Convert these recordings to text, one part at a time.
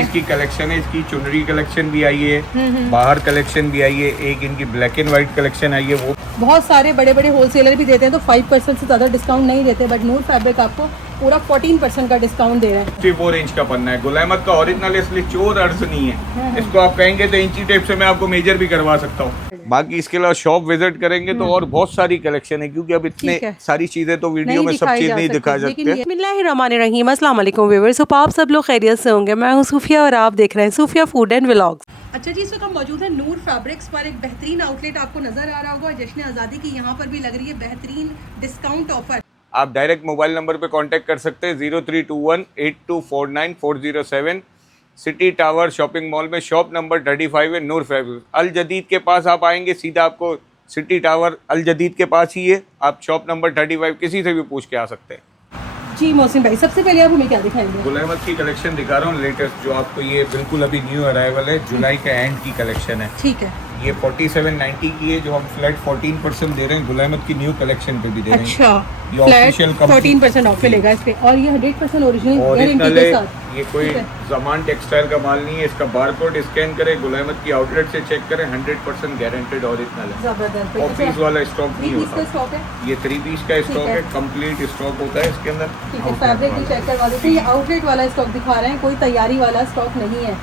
इसकी कलेक्शन है, इसकी चुनरी कलेक्शन भी आई है, बाहर कलेक्शन भी आई है, एक इनकी ब्लैक एंड व्हाइट कलेक्शन आई है। वो बहुत सारे बड़े बड़े होलसेलर भी देते हैं तो 5% से ज़्यादा डिस्काउंट नहीं देते, बट नूर फैब्रिक आपको पूरा 14% का डिस्काउंट दे रहा है। 54 इंच का पन्ना है, गुल अहमद का ओरिजिनल, इसलिए चोर अर्ज नहीं है। इसको आप कहेंगे तो इंची टेप से मैं आपको मेजर भी करवा सकता हूँ। बाकी इसके अलावा शॉप विजिट करेंगे तो और बहुत सारी कलेक्शन है, क्योंकि अब इतने सारी चीजें तो वीडियो में सब चीज नहीं दिखा सकते। बिस्मिल्लाहिर्रहमानिर्रहीम, अस्सलाम वालेकुम व्यूअर्स। तो आप सब लोग खैरियत से होंगे। मैं हूँ सूफिया और आप देख रहे हैं सूफिया फूड एंड व्लॉग्स। अच्छा जी, इस वक्त हम मौजूद है नूर फैब्रिक्स पर। एक बेहतरीन आउटलेट आपको नजर आ रहा होगा, जश्न आज़ादी की यहाँ पर भी लग रही है बेहतरीन डिस्काउंट ऑफर। आप डायरेक्ट मोबाइल नंबर पे कांटेक्ट कर सकते हैं 03218249 सिटी टावर शॉपिंग मॉल में शॉप नंबर 35 है, नूर फैब्रिक्स अल जदीद के पास। आप आएंगे सीधा आपको सिटी टावर अल जदीद के पास ही है। आप शॉप नंबर 35 किसी से भी पूछ के आ सकते हैं। जी मोहसिन भाई, सबसे पहले आप हमें क्या दिखाएंगे? गुल अहमद की कलेक्शन दिखा रहा हूँ लेटेस्ट, जो आपको ये बिल्कुल अभी न्यू अराइवल है, जुलाई के एंड की कलेक्शन है। ठीक है, ये 4790 की है, जो हम फ्लैट 14% दे रहे हैं। गुल अहमद की न्यू कलेक्शन पे भी दे रहे हैं। अच्छा, ये ऑफिशियल 14% ऑफ मिलेगा इस पे, और ये 100% ओरिजिनल गारंटी के साथ। ये कोई जमान टेक्सटाइल का माल नहीं है। इसका बारकोड स्कैन करें, गुल अहमद की आउटलेट से चेक करें, 100% गारंटेड ओरिजिनल है। जबरदस्त। ऑफिस वाला स्टॉक नहीं होता। स्टॉक है ये 3 पीस का स्टॉक है, कंप्लीट स्टॉक होता है इसके अंदर। ठीक है, फैब्रिक भी चेक करवा देते हैं। ये आउटलेट वाला स्टॉक दिखा रहे हैं, कोई तैयारी वाला स्टॉक नहीं है।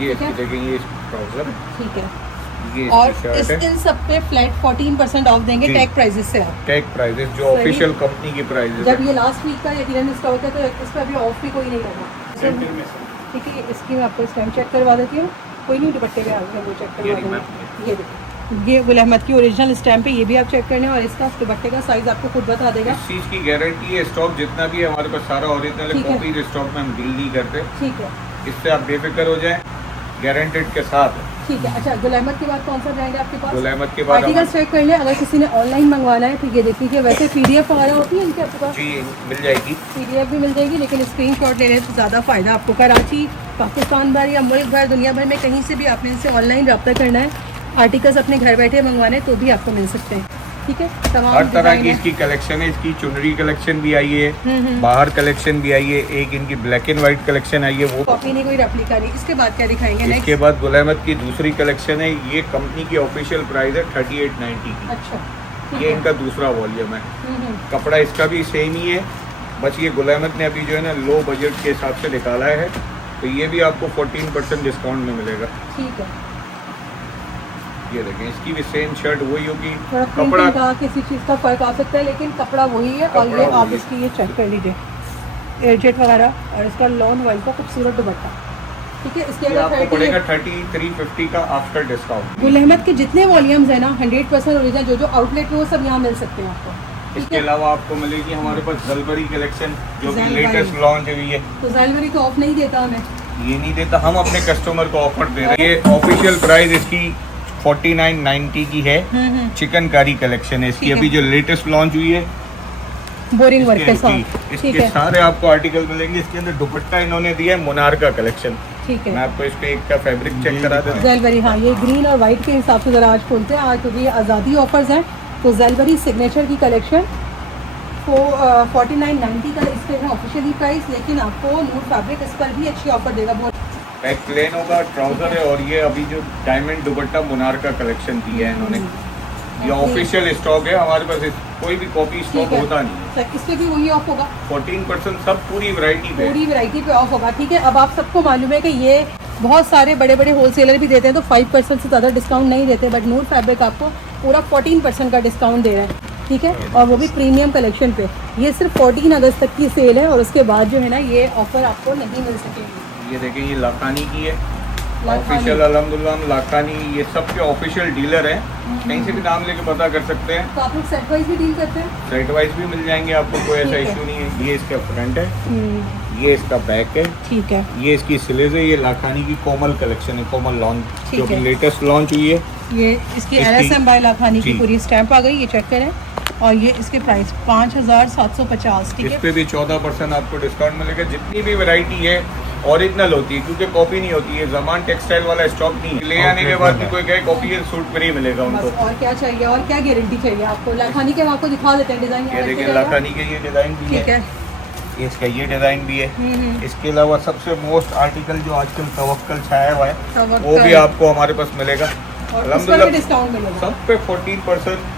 ये देखें, ये ट्राउजर, ठीक है, ये और शर्ट है। इन सब पे फ्लैट 14% ऑफ देंगे टैग प्राइसेस से आप। टैग प्राइसेस जो ऑफिशियल कंपनी की प्राइसेस जब है। ये लास्ट वीक का यकीनन स्टॉक है तो इस पर अभी ऑफ भी कोई नहीं लगा। ठीक है, इसकी मैं आपको स्टैम्प चेक करवा देती हूँ। कोई नहीं, दुपट्टे पे आगे वो चेक करवा देंगे। ये देखो, ये गुल अहमद की ओरिजिनल स्टैम्प है, ये भी आप चेक करने, और इसका दुपट्टे का साइज आपको खुद बता देगा। इस चीज की गारंटी है, स्टॉक जितना भी है हमारे पास सारा ओरिजिनल है। कॉपी स्टॉक में हम डील नहीं करते। ठीक है, इससे आप बेफिक्र हो जाएं, गारंटेड के साथ। ठीक है। अच्छा, गुल अहमद के बाद कौन सा ब्रांड है आपके पास? गुल अहमद के बाद आर्टिकल चेक कर ले। अगर किसी ने ऑनलाइन मंगवाना है तो ये देख लीजिए, वैसे PDF वगैरह होती है इनके आपके पास? जी मिल जाएगी, PDF भी मिल जाएगी, लेकिन स्क्रीनशॉट ले लें तो ज़्यादा फ़ायदा आपको। कराची, पाकिस्तान भर या मुल्क भर, दुनिया भर में कहीं से भी आपने इनसे ऑनलाइन रब्ता करना है, आर्टिकल्स अपने घर बैठे मंगवाने तो भी आपको मिल सकते हैं। ठीक है, तमाम हर तरह की इसकी कलेक्शन है। इसकी चुनरी कलेक्शन भी आई है, बाहर कलेक्शन भी आई है, एक इनकी ब्लैक एंड व्हाइट कलेक्शन आई है। वो कॉपी नहीं, कोई रेप्लिका नहीं। इसके बाद क्या दिखाएंगे नेक्स्ट? इसके बाद गुल अहमद की दूसरी कलेक्शन है। ये कंपनी की ऑफिशियल प्राइस है 3890 की। अच्छा, ये इनका दूसरा वॉल्यूम है। कपड़ा इसका भी सेम ही है, बस ये गुल अहमद ने अभी जो है ना लो बजट के हिसाब से निकाला है, तो ये भी आपको 14% डिस्काउंट में मिलेगा। ठीक है, ये देखें, इसकी भी सेम शर्ट वही होगी। कपड़ा का किसी चीज़ का फर्क आ सकता है, लेकिन कपड़ा वही है। और ये आप इसकी ये चेक कर लीजिए, एयरजेट वगैरह, और इसका लॉन वाइल का खूबसूरत दुपट्टा। ठीक है, इसके आपको पड़ेगा 3350 का आफ्टर डिस्काउंट। गुल अहमद के जितने वॉल्यूम्स है ना 100% ओरिजिनल, जो आउटलेट में वो सब यहाँ मिल सकते हैं आपको। इसके अलावा आपको मिलेगी हमारे पास जलबरी कलेक्शन, जो कि लेटेस्ट लॉन्च हुई है। तो जलबरी तो ऑफ नहीं देता हमें, ये नहीं देता, हम अपने कस्टमर को ऑफर दे रहे हैं। ये ऑफिशियल प्राइस इसकी 4990 की है। चिकनकारी कलेक्शन है इसकी, अभी जो लेटेस्ट लॉन्च हुई है, बोरिंग वर्क के साथ। इसके सारे आपको आर्टिकल मिलेंगे। इसके अंदर दुपट्टा इन्होंने दिया है मुनारका कलेक्शन। ठीक है, मैं आपको इस पे एक का फैब्रिक चेक करा देता हूं। जलबरी, हाँ, ये ग्रीन और वाइट के हिसाब से ज़रा आज खोलते हैं आज, क्योंकि ये आज़ादी ऑफर्स हैं। तो जलबरी सिग्नेचर की कलेक्शन को 4990 का इस पर है ऑफिशियली प्राइस, लेकिन आपको नूर फैब्रिक इस पर भी अच्छी ऑफर देगा। बहुत बैक प्लेन होगा, ट्राउजर है, और ये अभी जो डायमंड दुपट्टा मुनारका कलेक्शन दिया है इन्होंने। ये ऑफिशियल स्टॉक है हमारे पास, कोई भी कॉपी स्टॉक होता नहीं है। इस पे भी वही ऑफ होगा, 14% सब पूरी वैरायटी पे, पूरी वैरायटी पे ऑफ होगा। ठीक है, अब आप सबको मालूम है कि ये बहुत सारे बड़े बड़े होलसेलर भी देते हैं तो 5% से ज़्यादा डिस्काउंट नहीं देते, बट नूर फैब्रिक आपको पूरा 14% का डिस्काउंट दे रहा है। ठीक है, और वो भी प्रीमियम कलेक्शन पे। ये सिर्फ 14 अगस्त तक की सेल है, और उसके बाद जो है ना ये ऑफर आपको नहीं मिल सकेगी। ये देखें, ये लाखानी की है ऑफिशियल, अल्हम्दुलिल्लाह लाखानी, ये सब के ऑफिशियल डीलर हैं। कहीं से भी नाम लेके पता कर सकते हैं। तो आप लोग सेट वाइज भी डील करते हैं? सेट वाइज भी मिल जाएंगे आपको, कोई ऐसा इशू नहीं है। ये इसका फ्रंट है, ये इसका बैक है। ठीक है, ये इसकी सिलेज है। ये लाखानी की कोमल कलेक्शन है, कोमल लॉन्च, जो कि लेटेस्ट लॉन्च हुई है। ये इसकी LSM बाय लाखानी की पूरी स्टैंप आ गई, ये चेक करें। और ये इसके प्राइस 5750। ठीक इस है, पे भी 14% आपको डिस्काउंट मिलेगा। जितनी भी वैरायटी है ओरिजिनल होती है, क्योंकि कॉपी नहीं होती है। जमान टेक्सटाइल वाला स्टॉक नहीं है। ले आने के बाद भी कोई कहे कॉपी है, सूट फ्री मिलेगा उनको। बस और क्या चाहिए, और क्या गारंटी चाहिए आपको? लाखानी के हम आपको दिखा देते हैं डिजाइन। ये देखिए, लाखानी के ये डिजाइन भी ठीक है, इसका ये डिजाइन भी है। इसके अलावा सबसे मोस्ट आर्टिकल जो आजकल तवक्कल छाया हुआ है वो भी आपको हमारे पास मिलेगा। और उस पर भी डिस्काउंट मिलेगा सब पे 14%।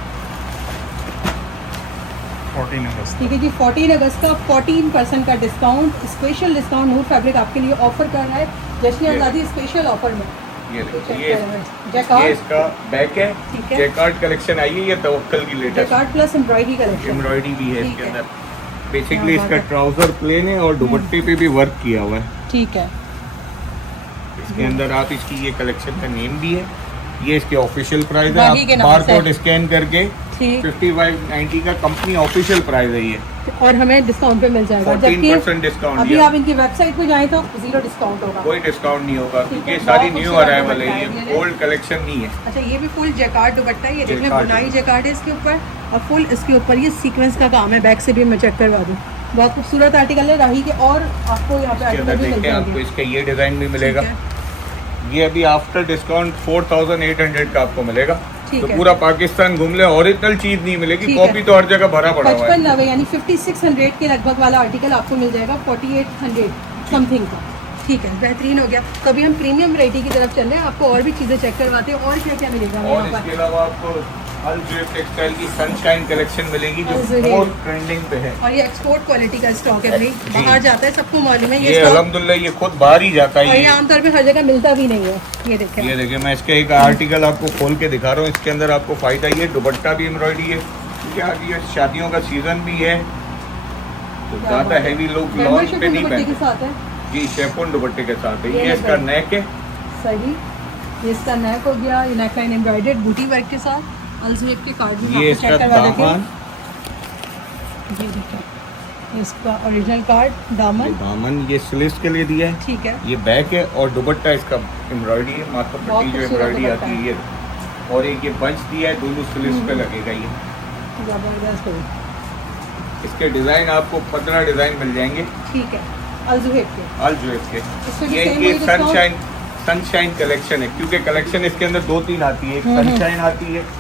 14 अगस्त, ठीक है जी, 14 अगस्त का 14% का डिस्काउंट, स्पेशल डिस्काउंट नूर फैब्रिक आपके लिए ऑफर कर रहा है जश्न आज़ादी स्पेशल ऑफर में। ये जैकार्ड इसका बैक है, ठीक है। जैकार्ड कलेक्शन आई है, ये तवक्कल की latest jacquard plus embroidery collection, embroidery भी है ठीक इसके है। अंदर। बेसिकली क्या बात इसका है। ट्राउजर प्लेन है और दुपट्टे पे भी वर्क किया हुआ है। ठीक है। इसके अंदर आप इसकी ये कलेक्शन का नेम भी है, ये इसके ऑफिशियल प्राइस है। बाही के आप नाम बार से। कोड स्कैन करके ठीक 5590 का कंपनी ऑफिशियल प्राइस है ये। और हमें डिस्काउंट पे मिल जाएगा, 14% डिस्काउंट अभी आप इनकी वेबसाइट पे जाएं तो 0 डिस्काउंट होगा। कोई डिस्काउंट नहीं होगा ठीक क्योंकि है, ये सारी बहुत न्यू खूबसूरत अराइवल है, दुपट्टा है ये ओल्ड कलेक्शन नहीं है। अच्छा, ये भी फुल जैकार्ड दुपट्टा है, ये देख लें, जैकार्ड बुनाई जैकार्ड है इसके ऊपर और फुल इसके ऊपर ये सीक्वेंस का काम है। बैक से भी मैं चेक करवा दूँ, बहुत खूबसूरत आर्टिकल है राही के। और आपको यहाँ पे इसके अंदर आर्टिकल भी मिल देखते हैं आपको जाएंगे। इसका ये डिजाइन भी मिलेगा। ठीक है। ये अभी आफ्टर डिस्काउंट 4800 का आपको मिलेगा। ठीक तो है। पूरा पाकिस्तान घूम ले, ओरिजिनल चीज नहीं मिलेगी, ठीक है। कॉपी तो हर जगह भरा पड़ा हुआ है। 5590 यानी 5600 के लगभग वाला आर्टिकल आपको मिल जाएगा 4800 समथिंग का। ठीक है, बेहतरीन हो गया। तो अभी हम प्रीमियम वैरायटी की तरफ चल रहे हैं, आपको और भी चीज़ें चेक करवाते हैं। और क्या क्या मिलेगा हमें और यहाँ इसके पर? अलावा आपको अलजुएब टेक्सटाइल की सनशाइन कलेक्शन मिलेगी जो अलजुएब। बहुत ट्रेंडिंग पे है। और ये एक्सपोर्ट क्वालिटी का स्टॉक है भाई, जी। बाहर जाता है, सबको मालूम है ये स्टॉक। अल्हम्दुलिल्लाह ये खुद बाहर ही जाता और है ये आमतौर पे हर जगह मिलता भी नहीं है। ये देखें, ये देखिए, मैं इसका एक आर्टिकल आपको खोल के दिखा रहा हूँ। इसके अंदर आपको फायदा ये दुपट्टा भी एम्ब्रॉयडरी है क्योंकि आज ये शादियों का सीजन भी है तो क्या ज्यादा बात है। हैवी लोग मेंबरशिप लॉन्च पे नहीं दुपट्टे के पहनते। साथ है। जी, शेफोन दुपट्टे के साथ है। ये ये इसका देखो। नेक है, सही, ये इसका नेक हो गया, ये नेक लाइन एम्ब्रॉयडर्ड बूटी वर्क के साथ। अलजुएब के कार्ड भी ये आपको इसका चेक करवा देते दामन, हैं। जी देखिए, इसका ओरिजिनल कार्ड ये दामन। दामन ये स्लीव्स के लिए दिया है। ठीक है, ये बैक है और दुपट्टा इसका एम्ब्रॉयडरी है, माथा बहुत पट्टी जो खूबसूरत एम्ब्रॉयडरी दुपट्टा आती है ये। और एक ये बंच दिया है, दोनों स्लीव्स पे लगेगा ये। जबरदस्त हो। इसके डिजाइन आपको 15 डिजाइन मिल जाएंगे ठीक है, अलजुएब के। अलजुएब के। इसमें भी ये same इनकी वही discount? सनशाइन कलेक्शन है क्योंकि कलेक्शन इसके अंदर 2-3 आती है। एक सनशाइन आती है,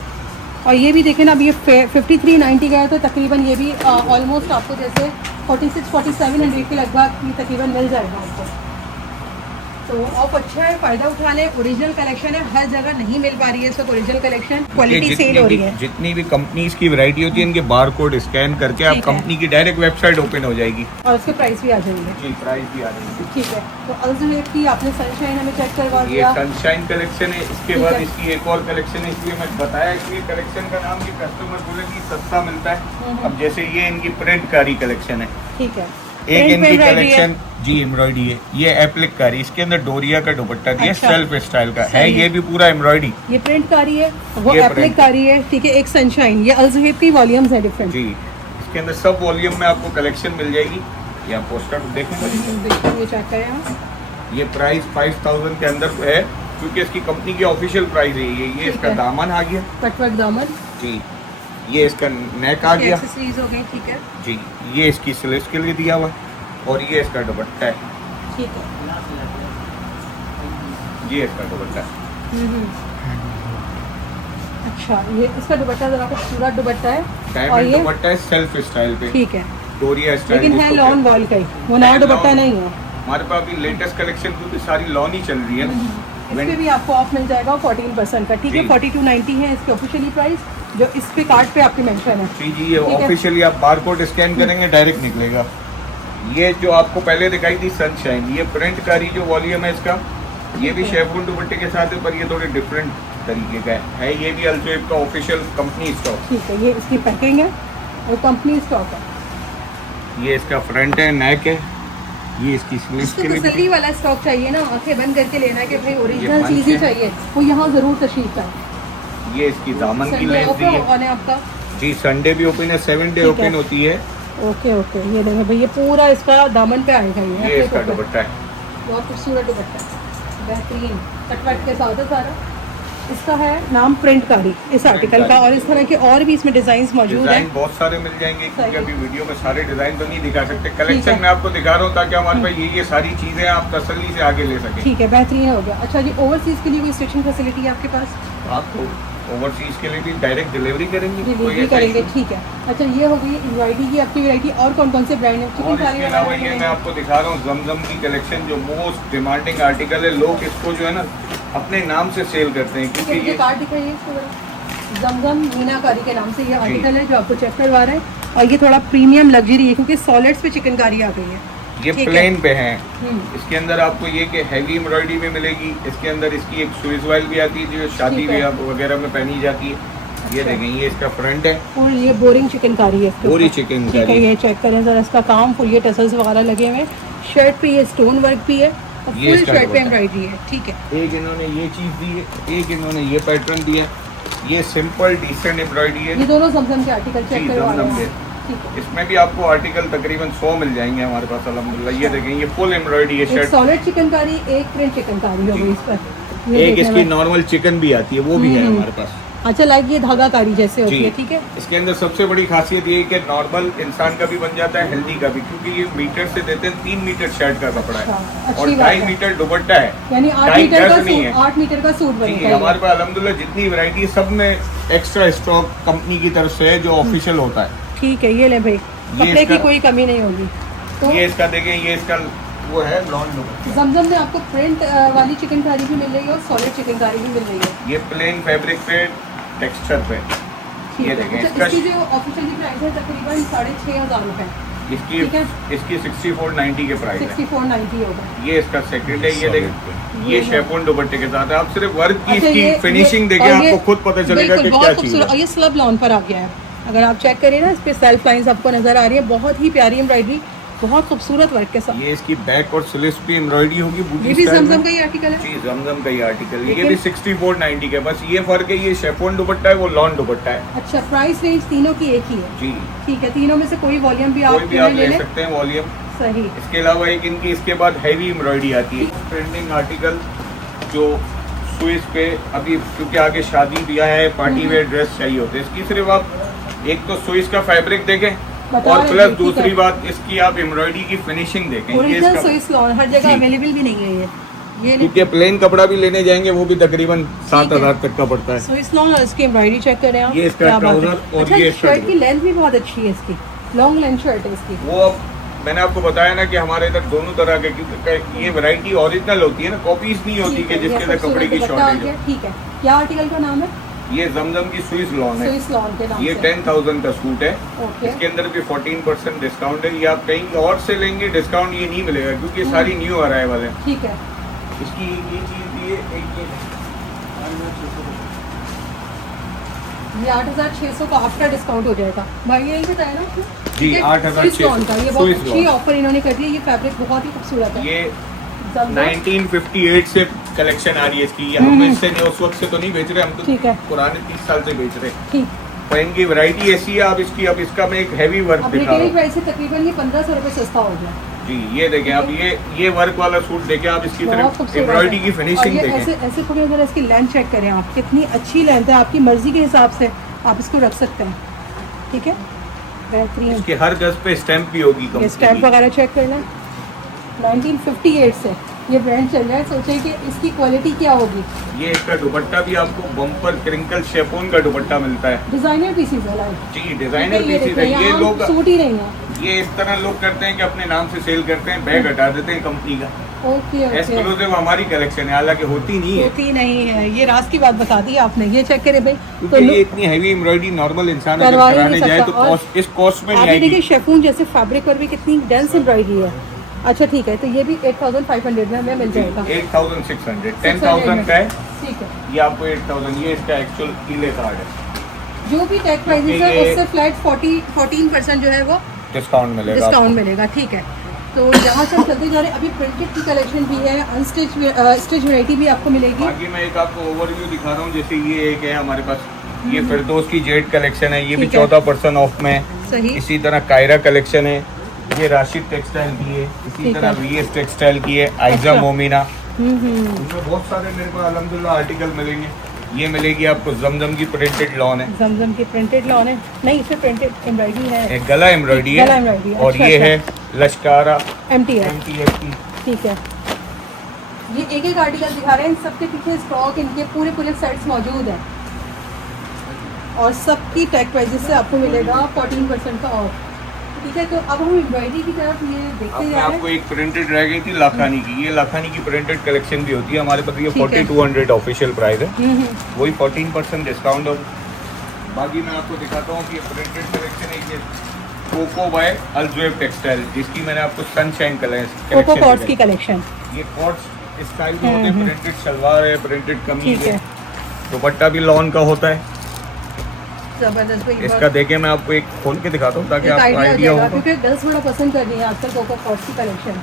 और ये भी देखें ना, अब ये 5390 का है तो तकरीबन ये भी ऑलमोस्ट आपको जैसे 46-4700 के लगभग ये तकरीबन मिल जाएगा आपको। तो ऑफ अच्छा है, फ़ायदा उठा लें। ओरिजिनल कलेक्शन है, हर जगह नहीं मिल पा रही है इस वक्त ओरिजिनल कलेक्शन, क्वालिटी सेल हो रही है। जितनी भी कंपनीज की वैरायटी होती है इनके बार कोड स्कैन करके आप ठीक है। कंपनी की डायरेक्ट वेबसाइट ओपन हो जाएगी। और उसके प्राइस भी आ जाएंगे। जी, प्राइस भी आ जाएगी। ठीक है, तो अलजुएब की आपने सनशाइन हमें चेक करवा ये दिया। सनशाइन कलेक्शन है। इसके ठीक बाद है। इसकी एक और कलेक्शन है, इसलिए मैं बताया इसलिए कलेक्शन का नाम कि कस्टमर बोले कि सस्ता मिलता है। अब जैसे ये इनकी प्रिंट कारी कलेक्शन है, ठीक है, एक Print इनकी पे embroidery है। कलेक्शन जी एम्ब्रॉयडरी है। ये एप्लिक कारी, इसके अंदर डोरिया का दुपट्टा दिया, अच्छा। सेल्फ स्टाइल का है। सही है। ये भी पूरा एम्ब्रॉयडरी ये प्रिंट कारी है, वो ये एप्लिक print। कारी है। ठीक है, एक सनशाइन, ये अलजुएब की वॉल्यूम्स है डिफरेंट। जी। इसके अंदर सब वॉल्यूम में आपको कलेक्शन मिल जाएगी। ये आप पोस्टर देखेंगे, देखिए, ये चेक करें आप। ये प्राइस 5000 के अंदर है क्योंकि इसकी कंपनी की ऑफिशियल प्राइस है ये। ठीक इसका है। दामन आ गया कटवर्क दामन, जी, ये इसका नेक आ गया एक्सेसरीज हो गई। ठीक है, जी, ये इसकी स्लीव्स के लिए दिया हुआ है और ये इसका दुपट्टा है। ठीक है। ये इसका दुपट्टा है। अच्छा, ये इसका दुपट्टा जरा खूबसूरत दुपट्टा है। और डायमंड ये दुपट्टा है सेल्फ स्टाइल पे, ठीक है, डोरिया स्टाइल। लेकिन है जिसको लॉन वॉल का ही, वो नया है दुपट्टा lawn। नहीं है। हमारे पास अभी लेटेस्ट कलेक्शन क्योंकि सारी लॉन ही चल रही है ना। इस पे भी आपको ऑफ मिल जाएगा 14% का। ठीक है, जी। 4290 है इसके ऑफिशियली प्राइस, जो इस पे कार्ड पे आपकी मेंशन है। जी जी, ये ठीक है। ऑफिशियली आप बारकोड स्कैन करेंगे डायरेक्ट निकलेगा। ये जो आपको पहले दिखाई थी सनशाइन, ये प्रिंट कारी जो वॉल्यूम है इसका, ये भी शेफून दुपट्टे के साथ है पर ये थोड़े डिफरेंट तरीके का है। ये भी अलजुएब का ऑफिशियल कंपनी स्टॉक। ठीक है, ये इसकी पैकिंग है और कंपनी स्टॉक है। ये इसका फ्रंट है, नेक है। ये इसकी स्लीव्स इसको के लिए तसल्ली वाला स्टॉक चाहिए ना, आंखें बंद करके लेना है कि भाई ओरिजिनल बंद चीज़ ही है। चाहिए, वो यहाँ ज़रूर तशरीफ लाए। ये इसकी दामन की संडे लेंथ दी ओपन है ऑन है आपका। जी, संडे भी ओपन है, 7 डे ठीक है। ओपन होती है। ओके ओके, ये देखो भाई, ये पूरा इसका दामन पे आएगा। ये इसका ऊपर। दुपट्टा है। बहुत खूबसूरत दुपट्टा है, बेहतरीन कटवर्क के साथ है सारा। इसका है नाम प्रिंट कारी इस आर्टिकल का, और इस तरह के और भी इसमें डिजाइन मौजूद हैं। डिजाइन बहुत सारे मिल जाएंगे क्योंकि सही। अभी वीडियो में सारे डिजाइन तो नहीं दिखा सकते। ठीक कलेक्शन है। में आपको दिखा रहा हूँ ताकि हमारे पास ये सारी चीजें आप तसल्ली से आगे ले सकें। ठीक है, बेहतरीन हो गया। अच्छा जी, ओवरसीज के लिए कोई स्टिचिंग फैसिलिटी है आपके पास? आपको ओवरसीज के लिए भी डायरेक्ट डिलीवरी करेंगे, डिलीवरी करेंगे, ठीक है। अच्छा ये हो गई एम्ब्रॉयडरी की आपकी वैरायटी, और कौन कौन से ब्रांड है? और इसके अलावा ये मैं आपको दिखा रहा हूँ जमजम की कलेक्शन, जो मोस्ट डिमांडिंग आर्टिकल है। लोग इसको जो है ना अपने नाम से सेल करते हैं, क्योंकि ये कार्ड दिखाइए जमजम मीनाकारी के नाम से ये आर्टिकल है जो आपको चेक करवा रहा है। और ये थोड़ा प्रीमियम लग्जरी है क्योंकि सॉलिड्स पे चिकनकारी आ गई है, ये प्लेन पे है। इसके अंदर आपको ये कि हैवी एम्ब्रॉयडरी में मिलेगी। इसके अंदर इसकी एक स्विस वाइल भी आती है जो शादी वगैरह में पहनी जाती है। ये देखें, ये इसका फ्रंट है और ये बोरिंग चिकनकारी है, बोरी चिकनकारी। ये चेक करें जरा इसका काम, फुल ये टसल्स वगैरह लगे हुए हैं। शर्ट पे ये स्टोन वर्क भी है और फुल शर्ट पे एम्ब्रॉयडरी है, ठीक है। एक इन्होंने ये चीज दी है, एक इन्होंने ये पैटर्न दिया। ये सिंपल डिसेंट एम्ब्रॉयडरी है। ये दोनों जमजम के आर्टिकल चेक करवा रहे हैं। इसमें भी आपको आर्टिकल तकरीबन 100 मिल जाएंगे हमारे पास अल्हम्दुलिल्लाह। ये देखें, ये फुल एम्ब्रॉयडरी है शर्ट। सॉलिड चिकनकारी, एक प्रिंट चिकनकारी हो गई इस पर। एक इसकी नॉर्मल चिकन भी आती है, वो भी है हमारे पास। अच्छा, लाइक ये धागा कारी जैसे होती है, ठीक है। इसके अंदर सबसे बड़ी खासियत ये है कि नॉर्मल इंसान का भी बन जाता है, हेल्दी का भी, क्योंकि ये मीटर से देते हैं। 3 मीटर शर्ट का कपड़ा है और 2.5 मीटर दुपट्टा है, यानी 8 मीटर का सूट, 8 मीटर का सूट बनेगा। हमारे पास अल्हम्दुलिल्लाह जितनी वैरायटी सब में एक्स्ट्रा स्टॉक कंपनी की तरफ से है जो ऑफिशियल होता है। ठीक है, ये ले भाई, कपड़े की कोई कमी नहीं होगी। तो ये इसका देखें, ये इसका वो है लॉन लुक। जमजम में आपको प्रिंट वाली चिकनकारी भी मिल रही है और सॉलिड चिकनकारी भी मिल रही है। ये प्लेन फैब्रिक पे टेक्सचर पे, ये देखें। इसका जो ऑफिशियली प्राइस है तकरीबन 6,500 रुपए। इसकी 6490 के प्राइस है। 6490 होगा। ये इसका सेकंड है। ये देखें, ये शेफोन दुपट्टे के साथ है। आप सिर्फ वर्क की इसकी ये फिनिशिंग देखें, आपको खुद पता चलेगा कि क्या चीज है। और ये स्लब लॉन पर आ गया है, अगर आप चेक करें ना, इस पे सेल्फ लाइंस आपको नजर आ रही है, बहुत ही प्यारी एम्ब्रॉयडरी, बहुत खूबसूरत वर्क के साथ। ये इसकी बैक और स्लीव्स पे एम्ब्रॉयडरी होगी। ये भी जमजम का ही आर्टिकल है जी, जमजम का ही आर्टिकल। ये भी 6490 का, बस ये फर्क है, ये शेफोन दुपट्टा है, वो लॉन दुपट्टा है। अच्छा, प्राइस रेंज तीनों की एक ही है जी, ठीक है। तीनों में से कोई वॉल्यूम भी आप ले सकते हैं, वॉल्यूम सही। इसके अलावा एक इनकी इसके बाद हैवी एम्ब्रॉयडरी आती है, ट्रेंडिंग आर्टिकल जो स्विस पे अभी, क्योंकि आगे शादी ब्याह है, पार्टी वेयर ड्रेस चाहिए होते हैं। इसकी सिर्फ आप एक तो स्विस का फैब्रिक देखें और प्लस दूसरी बात इसकी आप एम्ब्रॉयडरी की फिनिशिंग देखें। ये स्विस लॉन हर जगह अवेलेबल भी नहीं है ये क्योंकि प्लेन कपड़ा भी लेने जाएंगे वो भी तकरीबन 7,000 तक का पड़ता है। स्विस लॉन और इसकी एम्ब्रॉयडरी चेक करें आप। ये इसका ट्राउजर और ये शर्ट की लेंथ भी बहुत अच्छी है, इसकी लॉन्ग लेंथ शर्ट है इसकी। वो अब मैंने आपको बताया ना कि हमारे इधर दोनों तरह के, क्योंकि ये वैरायटी ओरिजिनल होती है ना, कॉपीज नहीं होती कि जिसके अंदर कपड़े की शॉर्टेज है। ठीक है, क्या आर्टिकल का नाम है? ये जमजम की स्विस लॉन है। स्विस लॉन के नाम ये 10,000 का सूट है। ओके। इसके अंदर भी 14% डिस्काउंट है। ये आप कहीं और से लेंगे डिस्काउंट ये नहीं मिलेगा, क्योंकि सारी न्यू अराइवल है। ठीक है। इसकी ये चीज भी है, एक ये 8,600 का आफ्टर डिस्काउंट हो जाएगा भाई, यही बताया ना जी, 8,600 का। ये बहुत अच्छी ऑफर इन्होंने कर दी है। ये फैब्रिक बहुत ही खूबसूरत है। ये 1958 से कलेक्शन आ रही है इसकी। हम इससे उस वक्त से तो नहीं बेच रहे, हम तो पुराने 30 साल से बेच रहे हैं। ठीक, पर इनकी वैरायटी ऐसी है। आप इसकी, अब इसका मैं एक हैवी वर्क दिखा रहा हूं। प्राइस से तकरीबन ये 1,500 रुपए सस्ता हो गया जी। ये देखें आप, ये वर्क वाला सूट देखें आप, इसकी तरफ एम्ब्रॉयडरी की फिनिशिंग देखें। ऐसे थोड़ी अगर इसकी लेंथ चेक करें आप, कितनी अच्छी लेंथ है, आपकी मर्जी के हिसाब से आप इसको रख सकते हैं। ठीक है, बेहतरीन। इसके हर गज पे स्टैंप भी होगी, स्टैंप वगैरह चेक करना। 1958 से ये ब्रांड चल रहा है, सोचिए कि इसकी क्वालिटी क्या होगी। ये इसका दुपट्टा भी आपको बम्पर क्रिंकल शेफोन का दुपट्टा मिलता है। डिजाइनर पीसीज है जी, डिजाइनर पीसीज है। ये लोग सूट ही नहीं है, ये इस तरह लोग करते हैं कि अपने नाम से सेल करते हैं, बैग हटा देते हैं कंपनी का। ओके, एक्सक्लूसिव हमारी कलेक्शन है, हालांकि होती नहीं है। ये राज की बात बता दी आपने। ये चेक करें भाई, तो ये इतनी हैवी एम्ब्रॉयडरी नॉर्मल इंसान अगर कराने जाए तो इस कॉस्ट में नहीं आएगी। देखिए शेफून जैसे फैब्रिक पर भी कितनी डेंस एम्ब्रॉयडरी है। अच्छा ठीक है, तो ये भी 8,500 में हमें मिल जाएगा। 8,600, 10,000 का है। ठीक है, ये आपको 8,000, ये इसका एक्चुअल पीले कार्ड है। जो भी टैग प्राइसेस है उससे फ्लैट 14% जो है वो डिस्काउंट मिलेगा। ठीक है, तो यहाँ से चलते जा रहे हैं। अभी प्रिंटेड की कलेक्शन भी है, अनस्टिच वैरायटी भी आपको मिलेगी। बाकी मैं एक आपको ओवरव्यू दिखा रहा हूँ। जैसे ये एक है हमारे पास, ये फिरदौस की जेड कलेक्शन है, ये भी 14% ऑफ में। सही। इसी तरह कायरा कलेक्शन है, ये राशिद टेक्सटाइल की है। इसी तरह वीएस टेक्सटाइल की है, आइजा मोमिना। इसमें बहुत सारे मेरे को अल्हम्दुलिल्लाह आर्टिकल मिलेंगे। ये मिलेगी आपको जमजम की प्रिंटेड लॉन है। जमजम की प्रिंटेड लॉन है, नहीं इसमें प्रिंटेड एम्ब्रॉयडरी है, एक गला एम्ब्रॉयडरी है। और ये है लश्कारा MTF की। ठीक है, ये एक आर्टिकल दिखा रहे हैं, सबके पीछे स्टॉक इनके पूरे सेट्स मौजूद हैं। और सबकी टैग प्राइजेस से आपको मिलेगा 14% का ऑफ। ठीक है, तो अब हम एम्ब्रॉयडरी की तरफ ये देखते जा रहे आपको एक प्रिंटेड रह गई थी लाखानी की। ये लाखानी की प्रिंटेड कलेक्शन भी होती है हमारे पास। ये 4200 ऑफिशियल प्राइस है, वही 14% डिस्काउंट हो। बाकी मैं आपको दिखाता हूँ कि ये प्रिंटेड कलेक्शन है, ये कोको बाय अल्जुएब टेक्सटाइल, जिसकी मैंने आपको सनशाइन कोको कॉर्ड्स की कलेक्शन। ये कॉर्ड्स स्टाइल में होते हैं, प्रिंटेड शलवार है, प्रिंटेड कमीज है, दुपट्टा भी लॉन का होता है। जबरदस्त भाई, इसका देखें मैं आपको एक खोल के दिखाता हूँ ताकि आपको आइडिया हो, क्योंकि गर्ल्स बड़ा पसंद कर रही है आजकल कोको कॉर्ड्स की कलेक्शन।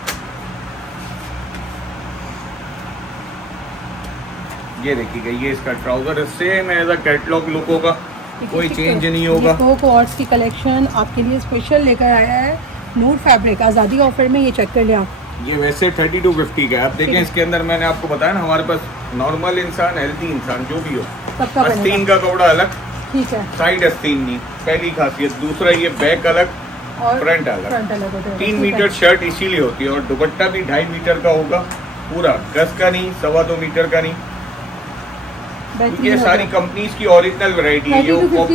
ये देखिएगा, ये इसका trouser same as a catalogue look होगा, कोई चेंज नहीं होगा। कोको कॉर्ड्स की कलेक्शन आपके लिए स्पेशल लेकर आया है नूर फैब्रिक, आज़ादी ऑफर में। ये चेक कर लिया आप, ये वैसे 3250 का है। आप देखें इसके अंदर मैंने आपको बताया ना, हमारे पास नॉर्मल इंसान, हेल्दी इंसान जो भी हो, सबका आस्तीन का कपड़ा अलग, ठीक है, साइड आस्तीन नहीं, पहली खासियत। दूसरा ये बैक अलग और फ्रंट अलग। फ्रंट अलग होता है। 3 मीटर शर्ट इसीलिए होती है, और दुपट्टा भी 2.5 मीटर का होगा पूरा, गज का नहीं, 2.25 मीटर का नहीं। ये सारी कंपनीज की ओरिजिनल वैरायटी है। ये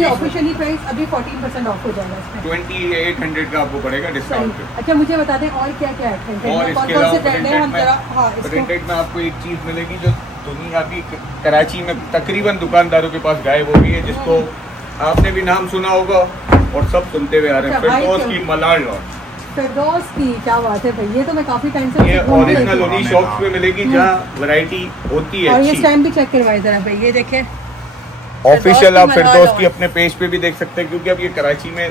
ऑफिशियली प्राइस अभी 14% ऑफ हो जाएगा इसमें, 2800 का आपको पड़ेगा डिस्काउंट पे। अच्छा, मुझे बता दें और क्या क्या है और इसके अलावा प्रिंटेड में आपको एक चीज मिलेगी जो दुनिया की कराची में तकरीबन दुकानदारों के पास गायब हो गई है, जिसको आपने भी नाम सुना होगा और सब सुनते हुए आ रहे हैं, फिरदौस की मलार लॉन। फिरदौस की, क्या बात है भाई, ये तो मैं काफी टाइम से ये ओरिजिनल उन्हीं शॉप्स पे मिलेगी जहाँ वैरायटी होती है। और ये स्टैम्प भी चेक करवाए जरा भाई, ये देखें ऑफिशियल। आप फिरदौस की अपने पेज पे भी देख सकते हैं, क्योंकि अब ये कराची में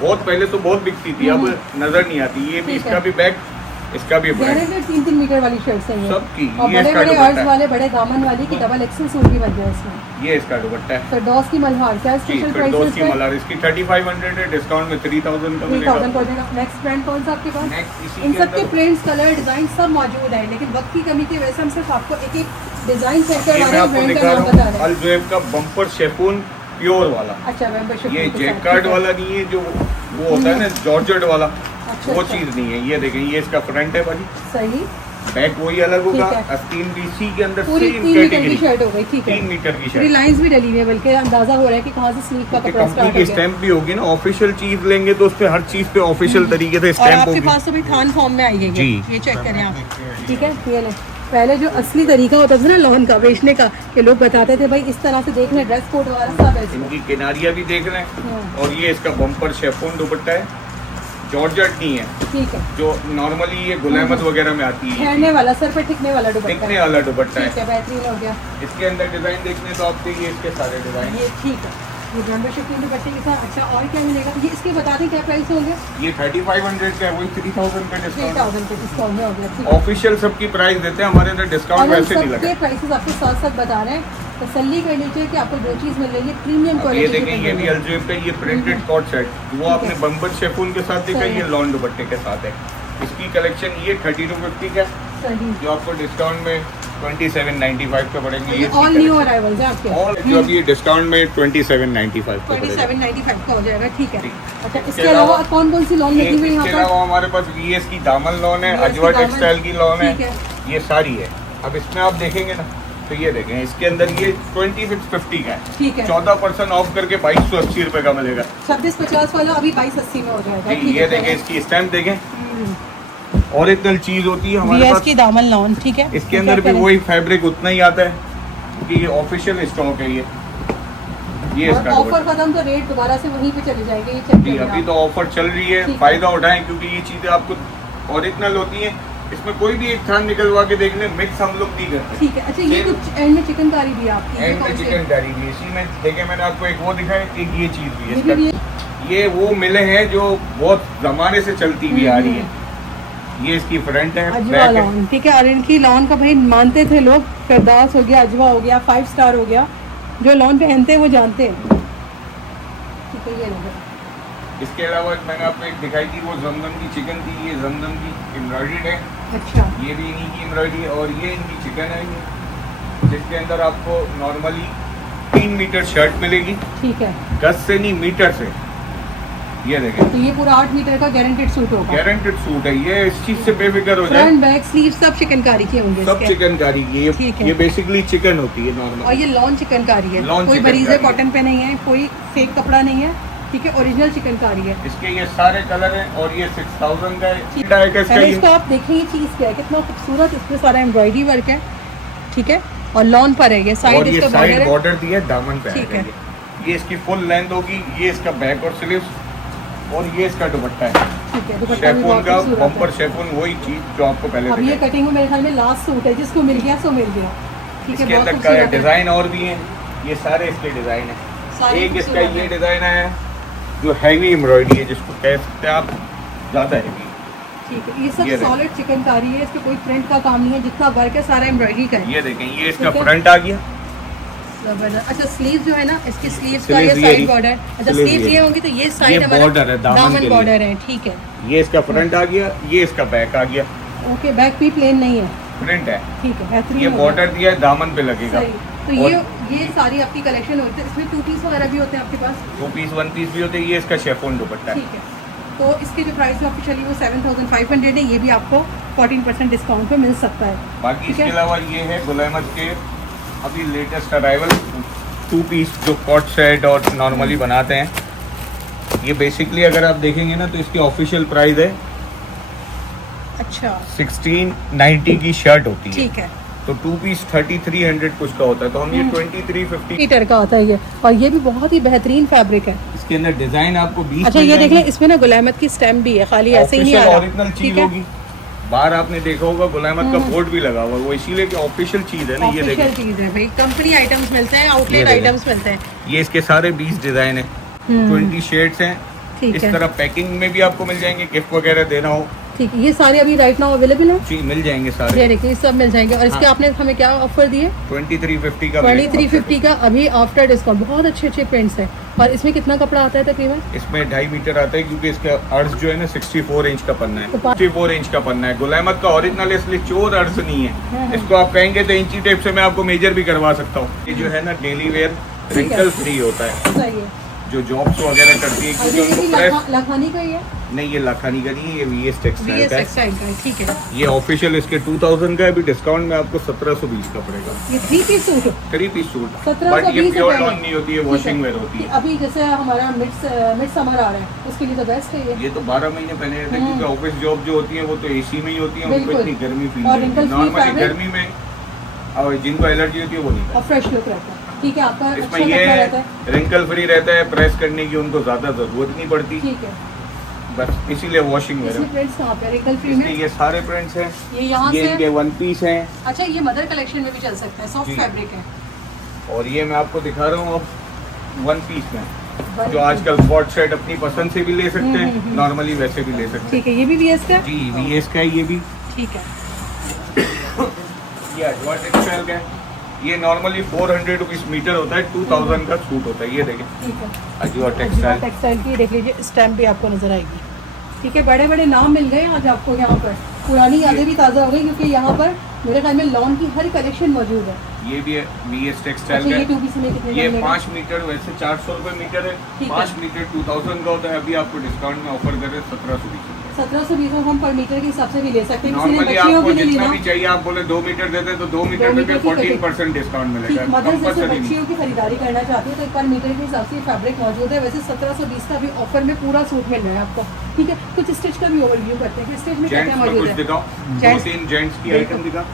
बहुत पहले तो बहुत बिकती थी, अब नजर नहीं आती। ये भी, इसका भी बैग, इसका भी ब्रांड, 3-3 मीटर वाली शर्ट्स हैं ये सबकी। और ये बड़े इसका बड़े दुपट्टा अर्ज है, वाले, बड़े दामन वाली की डबल एक्सेल सूट भी बन जाए इसमें। ये इसका दुपट्टा है फिरदौस की मल्हार, क्या स्पेशल प्राइस फिरदौस की मलार। इसकी 3500 है, डिस्काउंट में 3000 का मिलेगा। 3000 हो जाएगा। नेक्स्ट ब्रांड कौन सा आपके पास? नेक्स्ट इसी इन के सब के अंदर प्रिंट्स, कलर, डिजाइन सब मौजूद है, लेकिन वक्त की कमी की वजह से हम सिर्फ आपको एक एक डिजाइन सेट ये मैं करवाने आपको ब्रांड दिखा का रहा नाम बता हूँ, रहे हैं। अल्जुएब का बम्पर शेफून प्योर वाला। अच्छा, मेंबरशिप ये जैकार्ड वाला नहीं है, जो वो होता है ना जॉर्जेट वाला, वो चीज नहीं है। ये देखें, ये इसका फ्रंट है भाजी, सही। बैक वही अलग होगा, ठीक है। आस्तीन भी इसी के अंदर पूरी सेम 3 मीटर की कैटेगरी, शर्ट हो गई, ठीक है। 3 मीटर की पूरी शर्ट। लाइंस भी डली हुई है, बल्कि अंदाजा हो रहा है कि कहाँ से स्लीव का कपड़ा कंपनी स्टार्ट की हो गया। स्टैंप भी होगी ना, ऑफिशियल चीज लेंगे तो उस पे हर चीज पे ऑफिशियल तरीके से और स्टैंप आपके होगी। पास तो भी थान फॉर्म में आई है जी। ये चेक करें आप, ठीक है। ये ले, पहले जो असली तरीका होता था ना लॉन का बेचने का, कि लोग बताते थे भाई इस तरह से देख लें, ड्रेस कोड वाला सब है इसमें। इनकी किनारियां भी देख लें, और ये इसका बम्पर शेफून दुपट्टा है, जॉर्जेट नहीं है, ठीक है, जो नॉर्मली ये गुलैमत वगैरह में आती है, ठहरने वाला, सर पे टिकने वाला दुपट्टा दिखने है। वाला दुपट्टा ठीक है। है, बेहतरीन हो गया। इसके अंदर डिजाइन देखने तो आपके ये इसके सारे डिजाइन, ये ठीक है, ये मेंबरशिप के दुपट्टे के साथ। अच्छा, और क्या मिलेगा ये, इसके बता दें क्या प्राइस होंगे? ये 3500 का है, वही 3000 का डिस्काउंट। 3000 के डिस्काउंट में हो गया, ठीक है। ऑफिशियल सबकी प्राइस देते हैं, हमारे अंदर डिस्काउंट और हम वैसे नहीं लगा। सबके प्राइसेस आपको साथ साथ बता रहे हैं, तसल्ली कर लीजिए कि आपको जो चीज़ मिल रही है प्रीमियम ये क्वालिटी की देखें, ये मिल भी रही है। अल्जुएब का ये प्रिंटेड कॉट सेट, वो आपने बम्पर शेफून के साथ देखा, सही ये है। लॉन दुपट्टे के साथ है। इसकी कलेक्शन ये 3250 का, सही। जो आपको डिस्काउंट में 2795 का पड़ेंगे। ये ऑल न्यू अराइवल्स है आपके, और जो अभी ये डिस्काउंट में 2795 का पड़ेगा। 2795 का हो जाएगा, ठीक है। ठीक। अच्छा, इसके अलावा कौन कौन सी लॉन लगी हुई है इसके यहाँ पर? अलावा हमारे पास VS की दामन लॉन है, VS की अजवा दामन, टेक्सटाइल की लॉन है, ठीक ये सारी है। अब इसमें आप देखेंगे ना, तो ये देखें, इसके अंदर ये 2650 का है, ठीक है। 14% ऑफ करके 2280 रुपए का मिलेगा। 2650 वाला अभी 2280 में हो जाएगा, जी, ठीक ये है। देखें, इसकी स्टैम्प देखें, ओरिजिनल चीज होती है हमारे VS पास। की दामन लॉन, ठीक है। इसके अंदर भी वही फैब्रिक उतना ही आता है, क्योंकि ये ऑफिशियल स्टॉक है। ये इसका ऑफर दुपट्टा। खत्म तो रेट दोबारा से वहीं पे चले जाएंगे, ये चेक जी, करिए अभी आप। तो ऑफर चल रही है, ठीक है। फायदा उठाएं, क्योंकि ये चीजें आपको ओरिजिनल होती हैं। इसमें कोई भी एक थान निकलवा के देख ले, मिक्स हम लोग नहीं करते। ठीक है। अच्छा, ये कुछ एंड में चिकनकारी भी है आपकी, ये एंड में कौन से? चिकन करी भी इसी में देखे, मैंने आपको एक वो दिखाया, एक ये चीज भी है ये भी इसका। ये वो मिले हैं जो बहुत जमाने से चलती हुई आ रही है। ये इसकी फ्रंट है, अजवा बैक है। लॉन, ठीक है। और इनकी लॉन का भाई मानते थे लोग, फिरदौस हो गया, अजवा हो गया, 5 स्टार हो गया, जो लॉन पहनते हैं वो जानते हैं, ठीक है। ये लगा, इसके अलावा मैंने आपको एक दिखाई थी, वो जमजम की चिकन थी, ये जमजम की एम्ब्रॉयडर्ड है। अच्छा, ये भी इन्हीं की एम्ब्रॉयडरी, और ये इनकी चिकन है, ये जिसके अंदर आपको नॉर्मली 3 मीटर शर्ट मिलेगी, ठीक है। गज से नहीं मीटर से। ये देखें, तो ये पूरा 8 मीटर का गारंटेड सूट होगा। गारंटेड सूट है ये, इस चीज से बेफिक्र हो जाए। फ्रंट बैक स्लीव सब चिकनकारी के होंगे सब इसके। चिकनकारी की ठीक है। ये बेसिकली चिकन होती है नॉर्मल। और ये लॉन चिकनकारी है, लॉन कोई चिकनकारी बरीजे है। कॉटन पे नहीं है, कोई फेक कपड़ा नहीं है, ठीक है, ओरिजिनल चिकनकारी है। इसके ये सारे कलर हैं और ये 6000 का है। ठीक है इसका पहले ये। इसको आप देखें ये चीज़ क्या है, कितना खूबसूरत इसमें सारा एम्ब्रॉयडरी वर्क है, ठीक है, और लॉन पर है ये और साइड ये इसका साइड बॉर्डर है। बॉर्डर दिया है, दामन पे ठीक आएगा है। ये इसकी फुल लेंथ होगी, ये इसका बैक और स्लीव्स, और ये इसका दुपट्टा है ठीक है, दुपट्टा भी शेफून बहुत का, खूबसूरत बम्पर है। शेफून, वही चीज जो आपको पहले अब ये दिखाई। कटिंग में मेरे ख्याल में लास्ट सूट है, जिसको मिल गया सो मिल गया, ठीक है, इसके बहुत अंदर खूबसूरत है। डिजाइन और भी हैं, ये सारे इसके डिजाइन है। सारे एक इसका खूबसूरत ये हैं। डिजाइन है जो हैवी एम्ब्रॉयडरी है, जिसको कह सकते हैं आप ज्यादा हैवी। ठीक है, ये सब ये देखें। सॉलिड चिकनकारी है, इसमें कोई प्रिंट का काम नहीं है, जितना वर्क है सारा एम्ब्रॉयडरी का है। ये देखें, ये इसका ठीक है। फ्रंट आ गया, जबरदस्त। अच्छा स्लीव जो है ना, इसकी स्लीव्स का Sleeves ये ये साइड रही। बॉर्डर, अच्छा Sleeves स्लीव्स ये। ये होंगी तो ये ये साइड हमारा border है, दामन के लिए। बॉर्डर है, ठीक है, ये इसका फ्रंट आ गया, ये इसका बैक आ गया, ओके, बैक भी प्लेन नहीं है, प्रिंट है। ठीक है, बेहतरीन ये हो गया। बॉर्डर दिया है, दामन पे लगेगा। सही। तो ये सारी आपकी कलेक्शन होती है, इसमें 2 पीस वगैरह भी होते हैं आपके पास, 2 पीस 1 पीस भी होते हैं। ये इसका शेफोन दुपट्टा है। ठीक है, तो इसके जो प्राइस में आपकी चली वो 7500 है, ये भी आपको 14% डिस्काउंट पे मिल सकता है। बाकी ठीक इसके है। अलावा ये है गुल अहमद के अभी लेटेस्ट अराइवल 2 पीस जो कॉट सेट और नॉर्मली बनाते हैं। ये बेसिकली अगर आप देखेंगे ना तो इसकी ऑफिशियल प्राइस है अच्छा 1690 की शर्ट होती है, ठीक है, तो 2 पीस 3300 कुछ का होता है, तो हम ये 2350। मीटर का आता है ये, और ये भी बहुत ही बेहतरीन फैब्रिक है। इसके अंदर डिजाइन आपको 20 अच्छा ये देख लें, इसमें ना गुल अहमद की स्टैम्प भी है, खाली ऐसे ही नहीं आ रहा, ओरिजिनल ठीक चीज है, होगी। बाहर आपने देखा होगा गुल अहमद का बोर्ड भी लगा हुआ है, वो इसीलिए कि ऑफिशियल चीज है ना। ये ऑफिशियल देखिए, चीज है भाई, कंपनी आइटम्स मिलते हैं, ये आउटलेट देखें। आइटम्स मिलते हैं, ये इसके सारे 20 डिजाइन है, 20 शेड्स हैं। ठीक इस है, तरह पैकिंग में भी आपको मिल जाएंगे, गिफ्ट वगैरह देना हो ठीक है, ये सारे अभी राइट नाउ अवेलेबल है, जी मिल जाएंगे सारे। ये देखिए सब मिल जाएंगे। और इसके हाँ। आपने हमें क्या ऑफर दिए? 2350 का 2350 का अभी आफ्टर डिस्काउंट। बहुत अच्छे अच्छे प्रिंट्स हैं। और इसमें कितना कपड़ा आता है तकरीबन? इसमें 2.5 मीटर आता है, क्योंकि इसका अर्ज जो है ना 64 इंच का पन्ना है, तो 64 इंच का पन्ना है। गुल अहमद का ओरिजिनल इसलिए चोर अर्ज नहीं हाँ, है। इसको आप कहेंगे तो इंची टेप से मैं आपको मेजर भी करवा सकता हूँ। ये जो है ना डेली वेयर रिंकल फ्री होता है, सही है। जो जॉब्स वगैरह करती है, और क्योंकि ये उनको भी प्रेस लखानी का ही है, नहीं, ये लाखानी का नहीं है, ये VS टेक्सटाइल VS का है। टेक्सटाइल का है, ठीक है। ये ऑफिशियल इसके 2000 का है, अभी डिस्काउंट में आपको 1720 का पड़ेगा। ये 3 पीस सूट है, 3 पीस सूट, 1720 बट ये प्योर रुपए लॉन में। नहीं होती है, ठीक वॉशिंग है। वेयर होती है। अभी जैसे हमारा मिड समर आ रहा है, उसके लिए तो बेस्ट है ये। ये तो 12 महीने पहले रहते हैं, क्योंकि ऑफिस जॉब जो होती है वो तो AC में ही होती है, उनको बिल्कुल। इतनी गर्मी फील और नहीं wrinkle होती। free normally fabric। गर्मी में और जिनको एलर्जी होती है वो नहीं और फ्रेश लुक रहता है, ठीक है, आपका अच्छा इसमें ये कपड़ा रहता है, रिंकल फ्री रहता है, प्रेस करने की उनको ज्यादा जरूरत नहीं पड़ती, ठीक है। बस इसीलिए वॉशिंग वेयर इसमें है। प्रिंट्स कहाँ पे? रिंकल फ्री इसके में ये सारे प्रिंट्स हैं, ये यहाँ ये से इनके 1 पीस हैं, अच्छा ये मदर कलेक्शन में भी चल सकता है, सॉफ्ट जी। फैब्रिक है। और ये मैं आपको दिखा रहा हूँ अब 1 पीस में, One जो piece। आजकल कॉट सेट अपनी पसंद से भी ले सकते हैं, हम्म। नॉर्मली वैसे भी ले सकते हैं। ठीक है, ये भी VS का है? जी VS का है ये भी, ठीक है, ये अजवा टेक्सटाइल का है। ये नॉर्मली 400 रुपीज मीटर होता है, 2000 का सूट होता है। ये देखें ठीक है। अजवा अजवा टेक्सटाइल, टेक्सटाइल की देख लीजिए, स्टैम्प भी आपको नजर आएगी, ठीक है। बड़े बड़े नाम मिल गए आज आपको यहाँ पर, पुरानी यादें भी ताज़ा हो गई, क्योंकि यहाँ पर मेरे ख्याल में लॉन की हर कलेक्शन मौजूद है। ये भी है VS अच्छा टेक्सटाइल ये का 2 पीस में कितने है। ये का मिलेगा? 5 मीटर वैसे 400 रुपए मीटर है, ठीक है। 5 मीटर 2000 का होता है। अभी आपको डिस्काउंट में ऑफर कर रहे हैं 1720 रुपए। 1720 में हम पर मीटर के हिसाब से भी ले सकते हैं, किसी ने नॉर्मली बच्चियों आपको के लिए जितना लेना, भी चाहिए, आप बोले 2 मीटर देते हैं तो 2 मीटर 2 पे मीटर की 14% डिस्काउंट मिलेगा, ठीक। मदर जैसे कंपल्सरी नहीं। बच्चियों की खरीदारी करना चाहती है तो एक पर मीटर के हिसाब से फैब्रिक मौजूद है। वैसे 1720 का भी ऑफर में पूरा सूट मिल रहा है आपको, ठीक है। कुछ स्टिच का भी ओवरव्यू करते हैं कि स्टिच में क्या क्या जेंट्स में मौजूद कुछ है। दिखाओ, Gents- 2-3 जेंट्स की बिल्कुल। आइटम दिखा,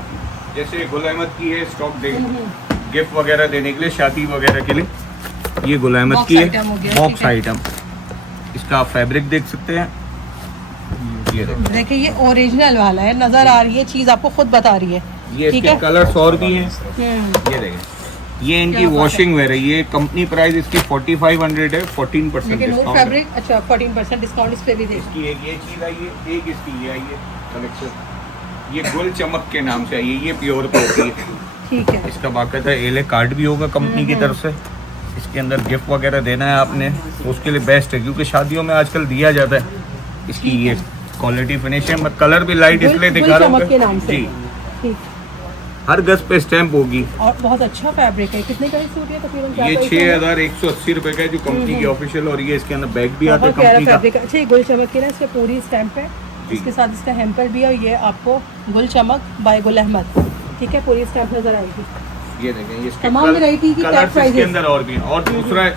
जैसे गुल अहमद की है स्टॉक दे हम्म। गिफ्ट वगैरह देने के लिए, शादी वगैरह के लिए। ये गुल अहमद Box की है item हो गया, बॉक्स ठीक है। आइटम, इसका आप फैब्रिक देख सकते हैं। ये देखो, देखिए ये ओरिजिनल वाला है, नजर आ रही है चीज, आपको खुद बता रही है, ये ठीक इसके है। कलर्स और भी हैं। हम्म। ये देखें, ये इनकी क्या बात है। वॉशिंग वेयर है। ये कंपनी प्राइस इसकी 4500 है, 14% लेकिन नूर डिस्काउंट है। फैब्रिक अच्छा 14% डिस्काउंट इस पे भी देखिए, इसकी एक ये चीज आई है, एक इसकी ये आई है कलेक्शन। ये गुल चमक के नाम से आई है, ये प्योर पे होती है। ठीक है। इसका बाकायदा एले कार्ड भी होगा कंपनी की तरफ से। इसके अंदर गिफ्ट वगैरह देना है आपने तो उसके लिए बेस्ट है, क्योंकि शादियों में आजकल दिया जाता है। इसकी ये क्वालिटी फिनिश है, मैं कलर भी लाइट इसलिए दिखा रहा चमक के नाम हूँ से, जी। ठीक। हर गज पे स्टैंप होगी। और बहुत अच्छा फैब्रिक है। कितने का सूट है तकरीबन? क्या ये प्राइस है? 6180 रुपए का है जो कंपनी की ऑफिशियल, और ये इसके अंदर बैग भी आता है बहुत प्यारा कंपनी का। फैब्रिक है। अच्छा, ये गुल चमक की ना, इसका पूरी स्टैंप है, इसके साथ इसका हेम्पर भी है, और ये आपको गुल चमक बाय गुल अहमद, ठीक है, पूरी स्टैंप नजर आएगी। ये देखें, ये इसके तमाम वैरायटी की टैग इसके प्राइसेस अंदर और भी हैं। और दूसरा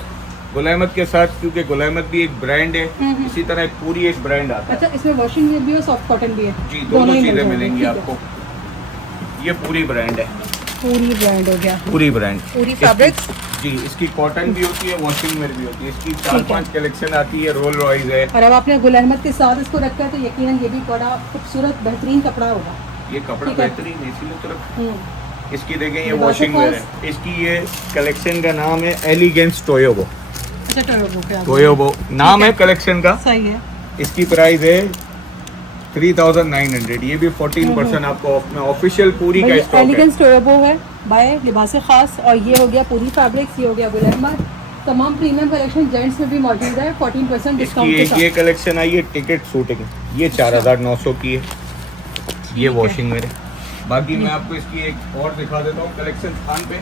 गुल अहमद के साथ, क्योंकि गुल अहमद भी एक ब्रांड है, इसी तरह एक पूरी एक ब्रांड आता है। अच्छा, इसमें वॉशिंग भी है और सॉफ्ट कॉटन भी है। जी, दोनों ही चीजें मिल मिलेंगी जाएंगी, आपको। ये पूरी ब्रांड है, पूरी ब्रांड हो गया, पूरी ब्रांड, पूरी फैब्रिक। जी, इसकी कॉटन भी होती है, वॉशिंग में भी होती है। इसकी 4-5 कलेक्शन आती है, रोल रॉयस है। और अब आपने गुल अहमद के साथ इसको रखा है तो यकीनन ये भी बड़ा खूबसूरत बेहतरीन कपड़ा होगा। ये कपड़ा ठीक है। बेहतरीन है, इसीलिए तो रखा। हम्म। इसकी देखें, ये लिबास वॉशिंग वेयर है। इसकी ये कलेक्शन का नाम है एलिगेंस टोयोबो। अच्छा, टोयोबो पे टोयोबो नाम है कलेक्शन का। सही है। इसकी प्राइस है 3900। ये भी 14% आपको ऑफ में ऑफिशियल पूरी का स्टॉक है। एलिगेंस टोयोबो है बाय लिबास खास, और ये हो गया पूरी फैब्रिक्स, ये हो गया गुल अहमद। तमाम प्रीमियम कलेक्शन जेंट्स में भी मौजूद है 14% डिस्काउंट के इसकी साथ। ये कलेक्शन आई है टिकट सूटिंग, ये 4900 की है। ये वॉशिंग वेयर है। बाकी मैं आपको इसकी एक और दिखा देता हूँ कलेक्शन थान पे।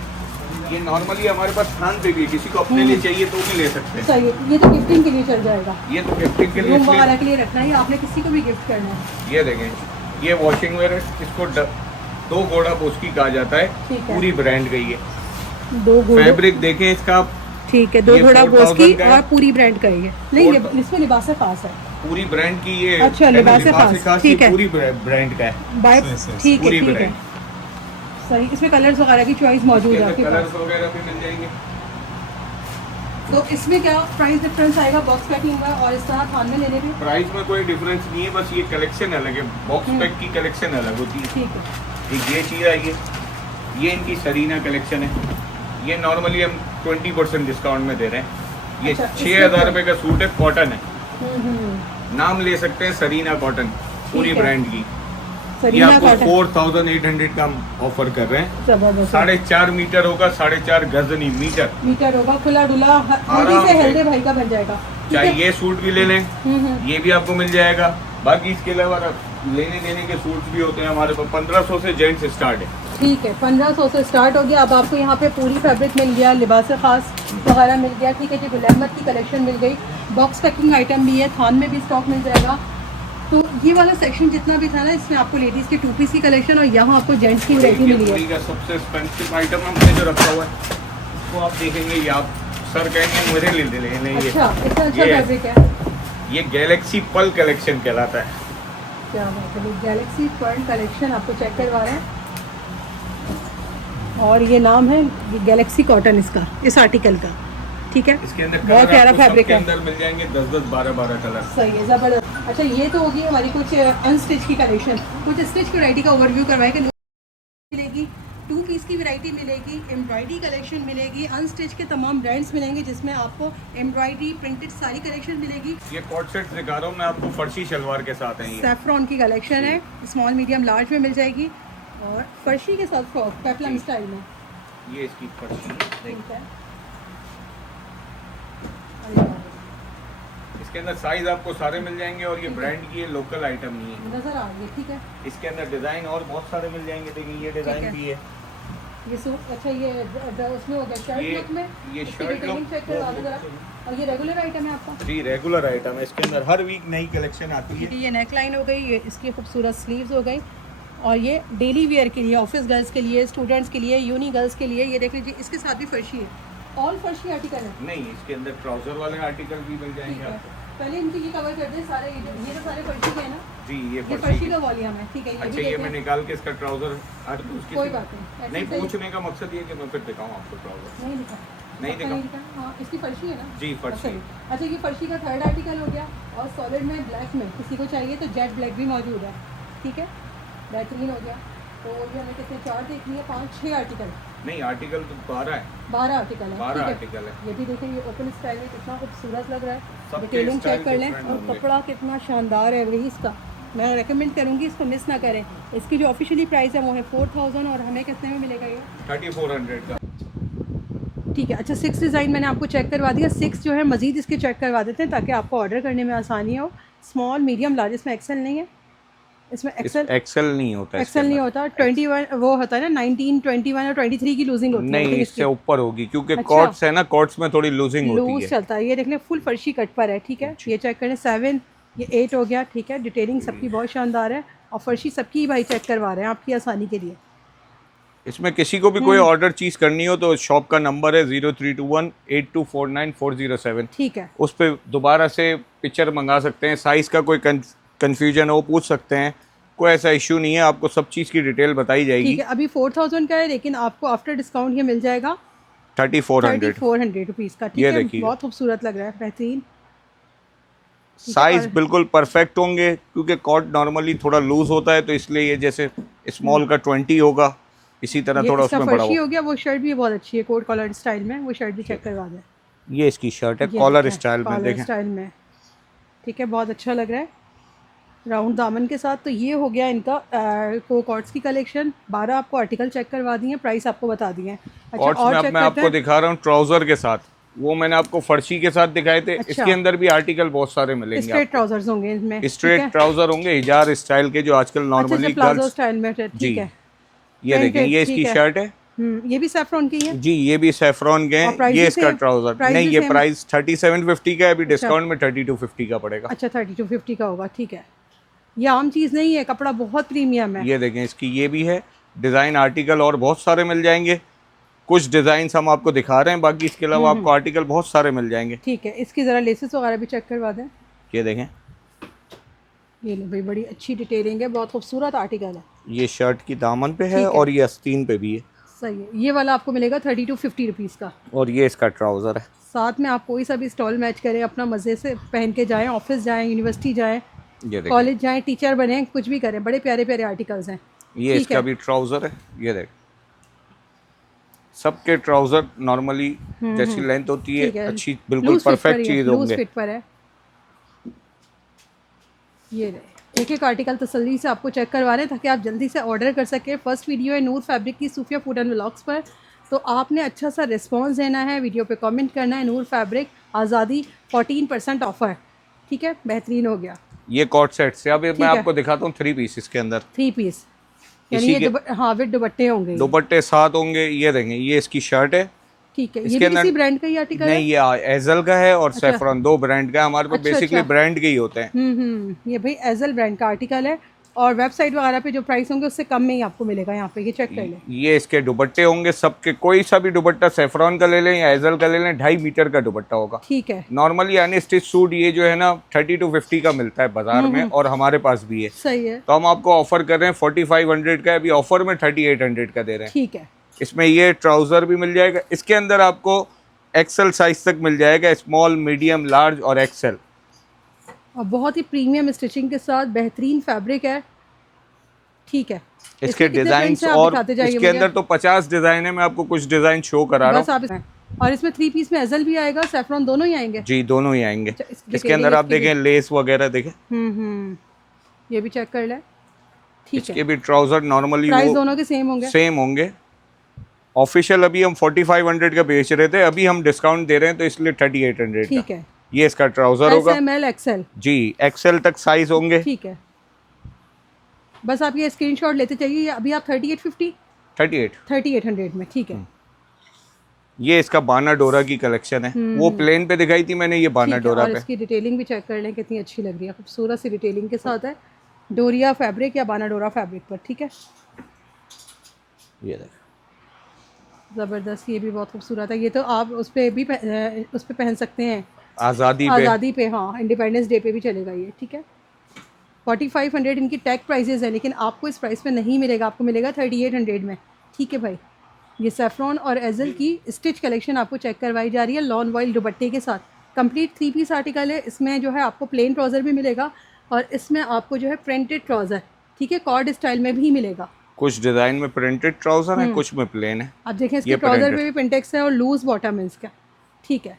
ये नॉर्मली हमारे पास थान पे भी है, किसी को अपने लिए चाहिए तो भी ले सकते हैं। सही है, ये तो गिफ्टिंग के लिए चल जाएगा, ये तो गिफ्टिंग के लिए रूम इसलिए- वगैरह के लिए रखना है, या आपने किसी को भी गिफ्ट करना है। ये देखें, ये वॉशिंग वेयर है। इसको दो घोड़ा बोस्की कहा जाता है, ठीक है। पूरी ब्रांड गई है। दो घोड़े, फैब्रिक देखें इसका, ठीक है, दो ये घोड़ा 4000 बोस्की का है। और पूरी ब्रांड का ही है। नहीं, 4000 इसमें लिबास खास है। पूरी ब्रांड की ये। अच्छा, लिबास खास, ठीक है। पूरी ब्रांड का है। बाय, ठीक है, पूरी ठीक है, ब्रांड। सही। इसमें कलर्स वगैरह की चॉइस मौजूद है आपके कलर्स पास। वगैरह भी मिल जाएंगे। तो इसमें क्या प्राइस डिफरेंस आएगा बॉक्स पैकिंग का और इस तरह थान में लेने में? प्राइस में कोई डिफरेंस नहीं है, बस ये कलेक्शन अलग है। बॉक्स पैक की कलेक्शन अलग होती है। ठीक है। एक ये चीज़ आई है, ये इनकी सरीना कलेक्शन है। ये नॉर्मली हम 20% डिस्काउंट में दे रहे हैं। ये अच्छा, 6000 रुपये का सूट है, कॉटन है। हम्म। नाम ले सकते हैं सरीना कॉटन, पूरी ठीक है। ब्रांड की। ये सरीना आपको कॉटन 4800 का हम ऑफर कर रहे हैं। जबरदस्त। 4.5 मीटर होगा, 4.5 गज नहीं मीटर। मीटर होगा, खुला डुला आराम हल्दी से से। हल्दे भाई का बन जाएगा। ठीक चाहे है? ये सूट भी ले लें, हम्म। ये भी आपको मिल जाएगा। बाकी इसके अलावा लेने देने के सूट्स भी होते हैं हमारे पास। 1500 से जेंट्स स्टार्ट है। ठीक है, 1500 से स्टार्ट हो गया। अब आपको यहाँ पे पूरी फैब्रिक मिल गया, लिबास खास वगैरह मिल गया। ठीक है जी, गुल अहमद की कलेक्शन मिल गई, बॉक्स पैकिंग आइटम भी है, थान में भी स्टॉक मिल जाएगा। तो ये वाला सेक्शन जितना भी था ना, इसमें आपको लेडीज़ के 2 पीस की कलेक्शन और यहाँ आपको जेंट्स की वैरायटी ये मिली है। पूरी का सबसे एक्सपेंसिव आइटम हमने जो रखा हुआ है, उसको आप देखेंगे, ये आप सर कहेंगे मुझे ले लेने। ये अच्छा, इतना अच्छा ये- फैब्रिक है। ये गैलेक्सी पल कलेक्शन कहलाता है। क्या बात है, गैलेक्सी पर्ल कलेक्शन आपको चेक करवा रहे हैं, और ये नाम है गैलेक्सी कॉटन इसका, इस आर्टिकल का। ठीक है, इसके अंदर बहुत कलर प्यारा आपको फैब्रिक सबके है। अंदर मिल जाएंगे 10-10, 12-12 कलर। सही है, ज़बरदस्त। अच्छा, ये तो होगी हमारी कुछ अनस्टिच की कलेक्शन। कुछ स्टिच की वैरायटी का ओवरव्यू करवाए कि मिलेगी, 2 पीस की वैरायटी मिलेगी, एम्ब्रॉयडरी कलेक्शन मिलेगी, अनस्टिच के तमाम ब्रांड्स मिलेंगे जिसमें आपको एम्ब्रॉयडरी प्रिंटेड सारी कलेक्शन मिलेगी। ये कॉट सेट दिखा रहा हूँ मैं आपको, फर्शी शलवार के साथ है ये। सैफ्रॉन की कलेक्शन है, स्मॉल मीडियम लार्ज में मिल जाएगी, और फर्शी के साथ फ्रॉक पेप्लम स्टाइल में। ये इसकी फर्शी ठीक है। इसके अंदर साइज आपको सारे मिल जाएंगे, और ये ब्रांड की है, लोकल आइटम नहीं है। नजर आ गई, ठीक है। इसके अंदर डिजाइन और बहुत सारे मिल जाएंगे। देखिए ये ठीक डिजाइन है। भी है। ये सूट, अच्छा, ये उसमें हो गया शर्ट ये- लुक में, ये इसकी शर्ट डिटेलिंग लुक- चेक करवा दो जरा। और ये रेगुलर आइटम है आपका? जी, रेगुलर आइटम है। इसके अंदर हर वीक नई कलेक्शन आती ठीक है। है, ये नेक लाइन हो गई, ये इसकी खूबसूरत स्लीव्स हो गई, और ये डेली वेयर के लिए, ऑफिस गर्ल्स के लिए, स्टूडेंट्स के लिए, यूनी गर्ल्स के लिए। ये देख लीजिए, इसके साथ भी फर्शी है, ऑल फर्शी आर्टिकल है। नहीं, इसके अंदर ट्राउजर वाले आर्टिकल भी मिल ठीक जाएंगे है, आपको। पहले इनकी ये कवर कर दे सारे, ये तो सारे फर्शी के हैं ना? जी, ये ये फर्शी का वॉल्यूम है, ठीक है। ये अच्छा, भी ये देख मैं लें। निकाल के इसका ट्राउजर हट दूँ उसकी। कोई बात नहीं, ऐसे नहीं, सही। पूछने का मकसद ये है कि मैं फिर दिखाऊँ आपको ट्राउजर। नहीं दिखा, नहीं पक्का दिखा। हाँ, इसकी फर्शी है ना? जी, फर्शी। अच्छा, ये फर्शी का 3rd आर्टिकल हो गया, और सॉलिड में ब्लैक में किसी को चाहिए तो जेट ब्लैक भी मौजूद है। ठीक है, बेहतरीन हो गया। तो ये हमें कितने 4 देखनी है, 5-6 आर्टिकल? नहीं, आर्टिकल तो 12 है। 12 आर्टिकल है। 12 ठीक आर्टिकल है। ये भी देखें, ये ओपन स्टाइल में कितना खूबसूरत लग रहा है। सबके डिटेलिंग स्टाइल चेक कर लें, डिफरेंट और होंगे। कपड़ा कितना शानदार है वही इसका। मैं रेकमेंड करूँगी इसको मिस ना करें। इसकी जो ऑफिशियली प्राइस है वो है 4000, और हमें कितने में मिलेगा ये? 3400 का। ठीक है। अच्छा, 6 डिज़ाइन मैंने आपको चेक करवा दिया। 6 जो है मज़ीद इसके चेक करवा देते हैं ताकि आपको ऑर्डर करने में आसानी हो। स्मॉल, मीडियम, लार्ज, इसमें एक्सेल नहीं है। इसमें एक्सेल एक्सेल नहीं होता, एक्सेल नहीं होता। 21 वो होता है ना, 19, 21 और 23 की लूजिंग होती है। नहीं, इससे ऊपर होगी क्योंकि अच्छा। कॉर्ड्स है ना, कॉर्ड्स में थोड़ी लूजिंग होती लूज है। चलता है। ये देख लें फुल फर्शी कट पर है, ठीक है। ये चेक करें 7, ये 8 हो गया, ठीक है। डिटेलिंग सबकी बहुत शानदार है और फर्शी सबकी भाई चेक करवा रहे हैं आपकी आसानी के लिए। इसमें किसी को भी कोई ऑर्डर चीज करनी हो तो शॉप का नंबर है 03218249 407। ठीक है, उस पर दोबारा से पिक्चर मंगा सकते हैं। साइज का कोई कंफ्यूजन हो पूछ सकते हैं, कोई ऐसा इशू नहीं है। आपको सब चीज़ की डिटेल बताई जाएगी। ठीक है। अभी 4000 का है, लेकिन आपको आफ्टर डिस्काउंट ये मिल जाएगा 3400 रुपीज़ का, ठीक ये है। देखिए, बहुत खूबसूरत लग रहा है, बेहतरीन। साइज बिल्कुल परफेक्ट होंगे क्योंकि कॉट नॉर्मली थोड़ा लूज होता है, तो इसलिए ये जैसे स्मॉल का 20 होगा, इसी तरह ये थोड़ा इसका उसमें बड़ा फर्शी होगा। हो गया। वो शर्ट भी बहुत अच्छी है, कोट कॉलर स्टाइल में। वो शर्ट भी चेक करवा दें। ये इसकी शर्ट है ये कॉलर देखें, स्टाइल में, कॉलर देखें स्टाइल में, ठीक है। बहुत अच्छा लग रहा है राउंड दामन के साथ। तो ये हो गया इनका कॉर्ड्स की कलेक्शन। 12 आपको आर्टिकल चेक करवा दिए हैं, प्राइस आपको बता दिए हैं। अच्छा, कॉट्स और में अब चेक मैं करते आपको हैं। दिखा रहा हूँ ट्राउजर के साथ। वो मैंने आपको फर्शी के साथ दिखाए थे। अच्छा। इसके अंदर भी आर्टिकल बहुत सारे मिलेंगे स्ट्रेट ट्राउजर्स होंगे इनमें, आपको। स्ट्रेट ट्राउजर होंगे हिजार स्टाइल के, जो आजकल अच्छा नॉर्मली अच्छा, प्लाजो गर्ल्स। स्टाइल में, जी, ठीक है। ये देखें, ये ठीक इसकी है। शर्ट है ये भी सैफरॉन की है जी, ये भी सैफरॉन के और हैं। प्राइस ये भी इसका सेम? ट्राउजर प्राइस नहीं, भी ये सेम है? प्राइस 3750 का है, अभी अच्छा। डिस्काउंट में 3250 का पड़ेगा। अच्छा, 3250 का होगा, ठीक है। ये आम चीज़ नहीं है, कपड़ा बहुत प्रीमियम है। ये देखें, इसकी ये भी है डिज़ाइन, आर्टिकल और बहुत सारे मिल जाएंगे। कुछ डिज़ाइंस हम आपको दिखा रहे हैं, बाकी इसके अलावा आपको आर्टिकल बहुत सारे मिल जाएंगे। ठीक है। इसकी ज़रा लेसेस वगैरह भी चेक करवा दें। ये देखें, ये लो भाई, बड़ी अच्छी डिटेलिंग है, बहुत खूबसूरत आर्टिकल है। ये शर्ट की दामन पे है ठीक है। और ये आस्तीन पे भी है। सही है। ये वाला आपको मिलेगा 3250 रुपीज़ का। और ये इसका ट्राउज़र है। साथ में आप कोई सा भी स्टॉल मैच करें, अपना मज़े से पहन के जाएं, ऑफिस जाएं, यूनिवर्सिटी जाएं, ये देखें, कॉलेज जाएं, टीचर बने, कुछ भी करें। बड़े प्यारे प्यारे आर्टिकल्स हैं। ये ठीक इसका है। भी ट्राउज़र है। ये देख, सबके ट्राउज़र नॉर्मली जैसी लेंथ होती ठीक है है। अच्छी, बिल्कुल लूज फिट पर परफेक्ट ही है, चीज़ लूज होंगे। फिट पर है। ये रहे, एक एक आर्टिकल तसल्ली से आपको चेक करवा रहे हैं ताकि आप जल्दी से ऑर्डर कर सकें। फर्स्ट वीडियो है नूर फैब्रिक की, सूफिया फूड एंड व्लॉग्स पर। तो आपने अच्छा सा रिस्पांस देना है, वीडियो पे कमेंट करना है। नूर फैब्रिक आज़ादी 14% ऑफर, ठीक है। बेहतरीन हो गया। ये कॉट सेट से अब मैं है। आपको दिखाता हूँ 3 पीस इसके अंदर। 3 पीस, यानी इसी ये के हाँ विद दुपट्टे होंगे ये। दुपट्टे साथ होंगे। ये देखें, ये इसकी शर्ट है। ठीक है। ये इसके भी अंदर किसी ब्रांड का ही आर्टिकल है? नहीं, ये एजल का है और सैफरॉन, दो ब्रांड का है हमारे पास। अच्छा, बेसिकली अच्छा। ब्रांड के ही होते हैं। ये भाई एजल ब्रांड का आर्टिकल है और वेबसाइट वगैरह पे जो प्राइस होंगे उससे कम में ही आपको मिलेगा यहाँ पे। ये चेक कर लें। ये इसके दुपट्टे होंगे सबके, कोई सा भी दुपट्टा सैफरॉन का ले लें या एजल का ले लें, 2.5 मीटर का दुपट्टा होगा। ठीक है। नॉर्मली अनस्टिच सूट ये जो है ना 30 to 50 का मिलता है बाजार में, और हमारे पास भी है। सही है। तो हम आपको ऑफर कर रहे हैं 4500 का, अभी ऑफर में 3800 का दे रहे हैं। ठीक है। इसमें ये ट्राउजर भी मिल जाएगा। इसके अंदर आपको एक्सेल साइज तक मिल जाएगा, स्मॉल, मीडियम, लार्ज और एक्सेल। और बहुत ही प्रीमियम स्टिचिंग के साथ बेहतरीन फैब्रिक है, ठीक है। इसके इसमें कितने डिजाइन prints हैं आप और दिखाते जाइए इसके मुझे? अंदर तो 50 डिजाइन है, मैं आपको कुछ डिजाइन शो करा रहा बस हूँ। आप और इसमें 3 पीस में एजल भी आएगा, सैफरॉन दोनों ही आएंगे। जी, दोनों ही आएंगे। अच्छा, इसके अंदर आप देखें लेस वगैरह देखें। ये भी चेक कर लें, ठीक इसके है। भी ट्राउजर नॉर्मली प्राइस दोनों के सेम होंगे? सेम होंगे। ऑफिशियल अभी हम 4500 का बेच रहे थे, अभी हम डिस्काउंट दे रहे हैं तो इसलिए 3800 ठीक का। है। ये इसका ट्राउजर होगा। SML XL, जी, एक्सेल तक साइज होंगे। ठीक है। बस आप ये स्क्रीनशॉट लेते चाहिए। अभी आप 3850 3800 में, ठीक है। ये इसका बाना डोरा की कलेक्शन है। वो प्लेन पे दिखाई थी मैंने, ये बाना ठीक है। डोरा और पे। इसकी डिटेलिंग भी चेक कर लें कितनी अच्छी लग रही है, खूबसूरत सी डिटेलिंग के साथ है। डोरिया फैब्रिक या बाना डोरा फैब्रिक पर, ठीक है। ये देख, ज़बरदस्त, ये भी बहुत खूबसूरत है। ये तो आप उस पर भी उस पर पहन सकते हैं, आज़ादी पे। हाँ, इंडिपेंडेंस डे पे भी चलेगा ये, ठीक है। 4500 इनकी टैग प्राइजेस है, लेकिन आपको इस प्राइस में नहीं मिलेगा, आपको मिलेगा 3800 में, ठीक है भाई। ये सैफरॉन और एजल की स्टिच कलेक्शन आपको चेक करवाई जा रही है, लॉन वॉइल दुपट्टे के साथ। कंप्लीट 3 पीस आर्टिकल है। इसमें जो है आपको प्लेन ट्राउज़र भी मिलेगा और इसमें आपको जो है प्रिंटेड ट्राउज़र, ठीक है, कॉर्ड स्टाइल में भी मिलेगा। कुछ डिजाइन में प्रिंटेड ट्राउजर है, कुछ में प्लेन है। आप देखें, इसके ट्राउज़र पे भी पिंटेक्स है और लूज बॉटम है इसका, ठीक है।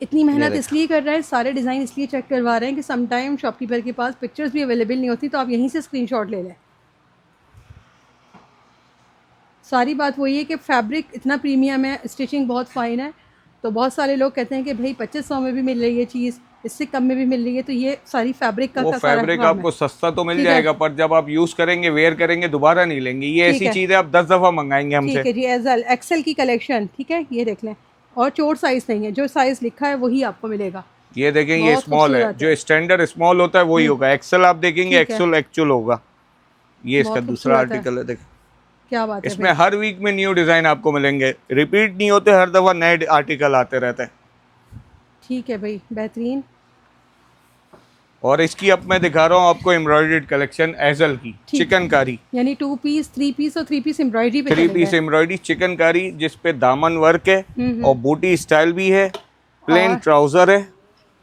इतनी मेहनत इसलिए कर रहे हैं, सारे डिज़ाइन इसलिए चेक करवा रहे हैं कि सम टाइम शॉपकीपर के पास पिक्चर्स भी अवेलेबल नहीं होती, तो आप यहीं से स्क्रीनशॉट ले लें। सारी बात वही है कि फैब्रिक इतना प्रीमियम है, स्टिचिंग बहुत फ़ाइन है। तो बहुत सारे लोग कहते हैं कि भाई 2500 में भी मिल रही है चीज़, इससे कम में भी मिल रही है। तो ये सारी फैब्रिक का वो सारा फैब्रिक काम है। आपको सस्ता तो मिल ठीक है। जाएगा, पर जब आप यूज करेंगे, वेयर करेंगे, दोबारा नहीं लेंगे। ये ठीक ऐसी है। चीज है आप 10 दफा मंगाएंगे हमसे। ठीक है जी, एजल एक्सेल की कलेक्शन, ठीक है, ये देख लें। और चोट साइज नहीं है, जो साइज लिखा है वही आपको मिलेगा। ये देखें, ये बहुत स्मॉल है, खूबसूरत जो स्टैंडर्ड स्मॉल होता है वही होगा। एक्सेल आप देखेंगे, ठीक है। एक्सेल एक्चुअल होगा। ये इसका बहुत दूसरा खूबसूरत है। आर्टिकल है, देखें। क्या बात है इसमें भाई। हर वीक में न्यू डिजाइन आपको मिलेंगे, रिपीट नहीं होते, हर दफा नए आर्टिकल आते रहते हैं। ठीक है भाई, बेहतरीन। और इसकी अब मैं दिखा रहा हूँ आपको एम्ब्रॉयडर्ड कलेक्शन एजल की, ठीक। चिकनकारी। यानी 2 पीस, 3 पीस और 3 पीस एम्ब्रॉयडरी पे 3 चलेगा। पीस एम्ब्रॉयडरी चिकनकारी, जिसपे दामन वर्क है और बूटी स्टाइल भी है, प्लेन और- ट्राउजर है,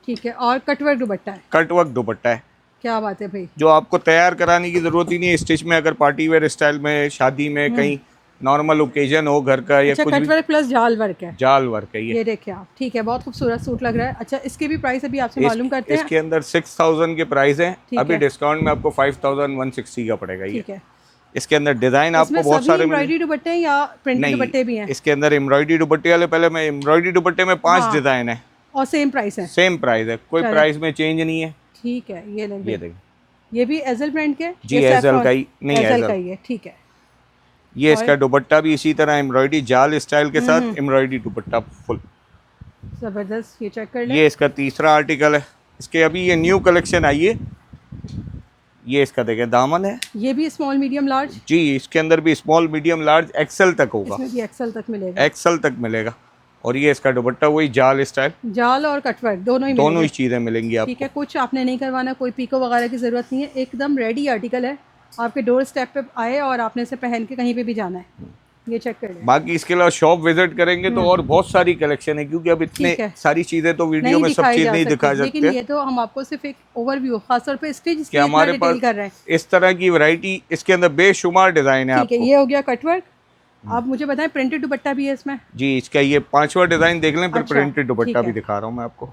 ठीक है, और कटवर्क दुपट्टा है। कट वर्क दुपट्टा है, क्या बात है भाई। जो आपको तैयार कराने की जरूरत ही नहीं है स्टिच में। अगर पार्टी वेयर स्टाइल में, शादी में, कहीं नॉर्मल ओकेजन हो घर का या अच्छा, कुछ भी, कटवर्क प्लस जाल वर्क है। जाल वर्क है ये देखिए आप, ठीक है, बहुत खूबसूरत सूट लग रहा है। अच्छा, इसके भी प्राइस अभी आपसे मालूम करते हैं। इसके अंदर 6000 के प्राइस है, ठीक अभी है। डिस्काउंट में आपको 5160 का पड़ेगा। ये ठीक है। इसके अंदर डिजाइन आपको इसमें बहुत सभी सारे एम्ब्रॉयडरी दुपट्टे हैं या प्रिंटेड दुपट्टे भी हैं? इसके अंदर एम्ब्रॉयडरी दुपट्टे वाले, पहले मैं एम्ब्रॉयडरी दुपट्टे में 5 हाँ। डिजाइन है, और सेम प्राइस है। सेम प्राइस है, कोई चलो। प्राइस में चेंज नहीं है। ठीक है, ये लेंगे। ये देखिए, ये भी एजल ब्रांड के? जी, ये एजल saffron- का ही, नहीं एजल एजल का ही है। ठीक है। ये इसका दुपट्टा भी इसी तरह एम्ब्रॉयडरी जाल स्टाइल के साथ एम्ब्रॉयडरी दुपट्टा फुल। जबरदस्त, ये चेक कर लें। ये इसका तीसरा आर्टिकल है, इसके अभी ये न्यू कलेक्शन आई है। ये इसका देखें दामन है ये भी स्मॉल मीडियम लार्ज? जी, इसके अंदर भी स्मॉल मीडियम लार्ज एक्सेल तक होगा, इसमें भी एक्सेल तक मिलेगा। एक्सेल तक मिलेगा। और ये इसका दुपट्टा वही जाल स्टाइल, जाल और कटवर्क दोनों ही दोनों मिलेंगे। ही चीजें मिलेंगी ठीक आपको। है, कुछ आपने नहीं करवाना, कोई पीको वगैरह की ज़रूरत नहीं है, एकदम रेडी आर्टिकल है, आपके डोर स्टेप पे आए और आपने इसे पहन के कहीं पे भी जाना है। ये चेक कर लें। बाकी इसके अलावा शॉप विजिट करेंगे तो और बहुत सारी कलेक्शन है, क्योंकि अब इतने ठीक है। सारी चीजें तो वीडियो में सब दिखाई चीज जा नहीं सकती, दिखा लेकिन सकते। ये तो हम आपको सिर्फ एक ओवरव्यू, खासतौर पे स्टिच कि हमारे पास कर रहे हैं। इस तरह की वैरायटी, इसके अंदर बेशुमार डिजाइन है ठीक है, आपको। ये हो गया कटवर्क। आप मुझे बताएं, प्रिंटेड दुपट्टा भी है इसमें? जी, इसका ये 5वां डिजाइन देख लें, फिर अच्छा, प्रिंटेड दुपट्टा ठीक है। भी दिखा रहा हूँ मैं आपको।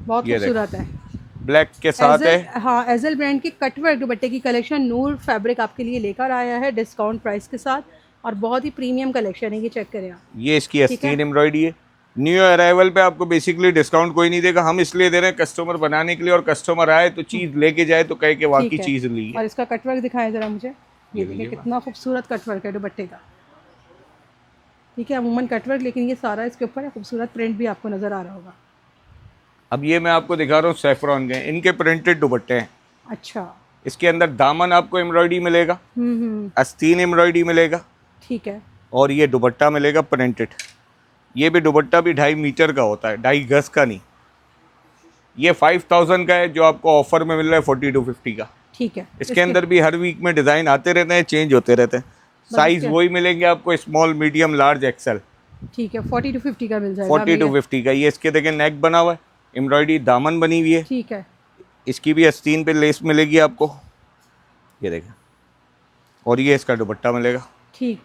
बहुत ये देखो। खूबसूरत है। ब्लैक के साथ है। हाँ, एजल ब्रांड की कटवर्क दुपट्टे की कलेक्शन नूर फैब्रिक आपके लिए लेकर आया है डिस्काउंट प्राइस के साथ, और बहुत ही प्रीमियम कलेक्शन है। ये चेक करें आप। ये इसकी आस्तीन एम्ब्रॉयडरी है। न्यू अराइवल पे आपको बेसिकली डिस्काउंट कोई नहीं देगा, हम इसलिए दे रहे हैं कस्टमर बनाने के लिए, और कस्टमर आए तो चीज लेके जाए तो कहे कि वाकई ठीक है। चीज ली है। और इसका कटवर्क दिखाएं जरा मुझे। ये ये देखिए लीजिए। कितना खूबसूरत कटवर्क है दुपट्टे का। ठीक है, अमूमन कटवर्क, लेकिन ये सारा इसके ऊपर है, खूबसूरत प्रिंट भी आपको नजर आ रहा होगा। अब ये मैं आपको दिखा रहा हूँ सैफरॉन के, इनके प्रिंटेड दुपट्टे हैं। अच्छा। इसके अंदर दामन आपको एम्ब्रॉयडरी मिलेगा, हम्म। आस्तीन एम्ब्रॉयडरी मिलेगा, ठीक है। और ये दुपट्टा मिलेगा प्रिंटेड। ये भी दुपट्टा भी 2.5 मीटर का होता है, 2.5 गज का नहीं। ये 5000 का है, जो आपको ऑफर में मिल रहा है 40 to 50 का। ठीक है। इसके अंदर भी हर वीक में डिज़ाइन आते रहते हैं, चेंज होते रहते हैं। साइज वही मिलेंगे आपको, स्मॉल, मीडियम, लार्ज, एक्सेल। ठीक है, 40 to 50 का मिल जाएगा। 40 to 50 का। ये इसके देखें नेक बना हुआ है, एम्ब्रॉयडरी दामन बनी हुई है। ठीक है। इसकी भी आस्तीन पे लेस मिलेगी आपको, ये देखें। और ये इसका दुपट्टा मिलेगा। ठीक।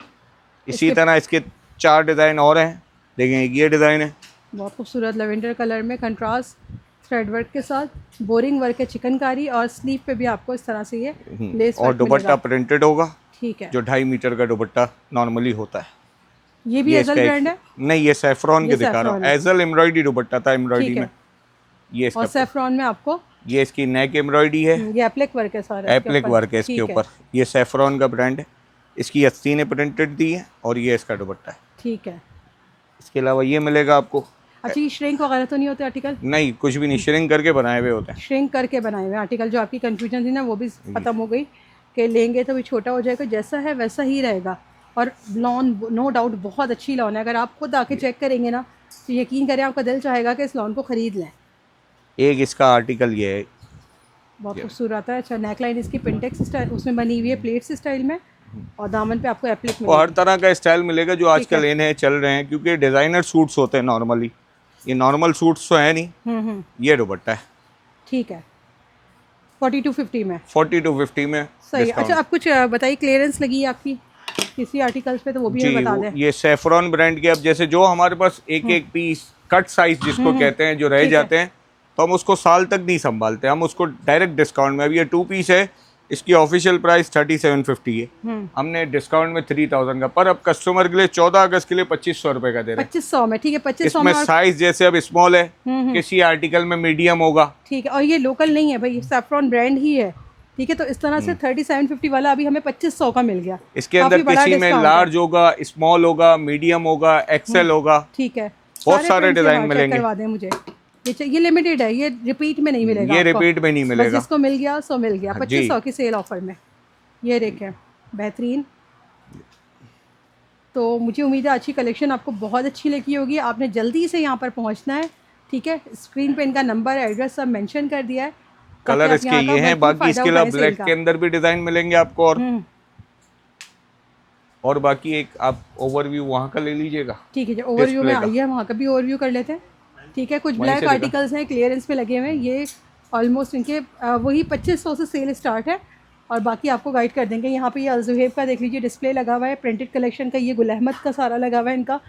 इसी तरह इसके 4 डिज़ाइन और हैं, देखें। एक ये डिज़ाइन है, बहुत खूबसूरत लेवेंडर कलर में कंट्रास्ट थ्रेड वर्क के साथ, बोरिंग वर्क है चिकनकारी, और स्लीव पे भी आपको इस तरह से ये लेस और वर्क दुपट्टा मिलेगा। प्रिंटेड होगा, ठीक है। जो 2.5 मीटर का दुपट्टा नॉर्मली होता है। ये भी ये एजल इसका ब्रांड है? नहीं, ये सैफरॉन ये के दिखा रहा हूँ। सैफरॉन है। एजल एम्ब्रॉयडरी दुपट्टा था एम्ब्रॉयडरी ठीक है। में। ये इसका और सैफरॉन में आपको ये इसकी नेक एम्ब्रॉयडरी है, ये एप्लिक वर्क है सारा इसके एप्लिक ऊपर। वर्क है इसके ठीक ऊपर। ये सैफरॉन का ब्रांड है, इसकी आस्तीनें प्रिंटेड दी है, और ये इसका दुपट्टा है। ठीक है। इसके अलावा ये मिलेगा आपको। अच्छा, ये श्रिंक वगैरह तो नहीं होते आर्टिकल? नहीं, कुछ भी नहीं, श्रिंक करके बनाए हुए होते हैं। श्रिंक करके बनाए हुए आर्टिकल, जो आपकी कंफ्यूजन थी ना वो भी खत्म हो गई कि लेंगे तो भी छोटा हो जाएगा, जैसा है वैसा ही रहेगा। और लॉन नो डाउट बहुत अच्छी लॉन है, अगर आप खुद आके चेक करेंगे ना तो यकीन करें आपका दिल चाहेगा कि इस लॉन को ख़रीद लें। एक इसका आर्टिकल ये है, बहुत खूबसूरत है। अच्छा, नेकलाइन इसकी पिंटेक्स स्टाइल उसमें बनी हुई है, प्लेट्स स्टाइल में, और दामन पे आपको एप्लिक और हर मिलेगा। तरह का स्टाइल मिलेगा जो आजकल इन है, चल रहे हैं, क्योंकि डिज़ाइनर सूट्स होते हैं नॉर्मली, ये नॉर्मल सूट्स तो है नहीं। ये दुपट्टा है। ठीक है, 40 to 50 में। 40 to 50 में सही है। discount। अच्छा, आप कुछ बताइए, क्लियरेंस लगी है आपकी किसी आर्टिकल्स पे तो वो भी जी, हमें बता वो दें। ये सैफरॉन ब्रांड के, अब जैसे जो हमारे पास एक एक पीस कट साइज जिसको कहते हैं, जो रह ठीक है। जाते हैं, तो हम उसको साल तक नहीं संभालते, हम उसको डायरेक्ट डिस्काउंट में। अब ये 2 पीस है, इसकी ऑफिशियल प्राइस 3750 है। हमने डिस्काउंट में 3000 का, पर अब कस्टमर के लिए 14 अगस्त के लिए 2500 रुपए का दे रहे हैं। 2500 में, ठीक है, 2500 इसमें में। साइज जैसे अब स्मॉल है, किसी आर्टिकल में मीडियम होगा, ठीक है, और ये लोकल नहीं है भाई, सैफ्रॉन ब्रांड ही है, ठीक है। तो इस तरह से 3750 वाला अभी हमें 2500 का मिल गया। इसके अंदर किसी में लार्ज होगा, स्मॉल होगा, मीडियम होगा, एक्सेल होगा, ठीक है, बहुत सारे डिजाइन मिलेंगे। करवा दें मुझे, ये लिमिटेड है, ये रिपीट में नहीं मिलेगा, ये रिपीट में नहीं मिलेगा, जिसको मिल गया सो मिल गया। 2500 की सेल ऑफर में ये देखें, बेहतरीन। तो मुझे उम्मीद है अच्छी कलेक्शन आपको बहुत अच्छी लगी होगी। आपने जल्दी से यहाँ पर पहुँचना है, ठीक है। स्क्रीन पे इनका नंबर, एड्रेस सब मेंशन कर दिया है। कलर इसके ये हैं, बाकी इसके अलावा ब्लैक के अंदर भी डिजाइन मिलेंगे आपको, और बाकी एक आप ओवरव्यू वहाँ का ले लीजिएगा। ठीक है, जो ओवरव्यू में आइए, वहाँ का भी ओवरव्यू कर लेते हैं, ठीक है। कुछ ब्लैक आर्टिकल्स हैं क्लियरेंस में लगे हुए हैं, ये ऑलमोस्ट इनके वही 2500 से सेल स्टार्ट है, और बाकी आपको गाइड कर देंगे। यहाँ पे ये अलजुहैब का देख लीजिए डिस्प्ले लगा हुआ है, प्रिंटेड कलेक्शन का। ये गुल अहमद का सारा लगा हुआ है। इनका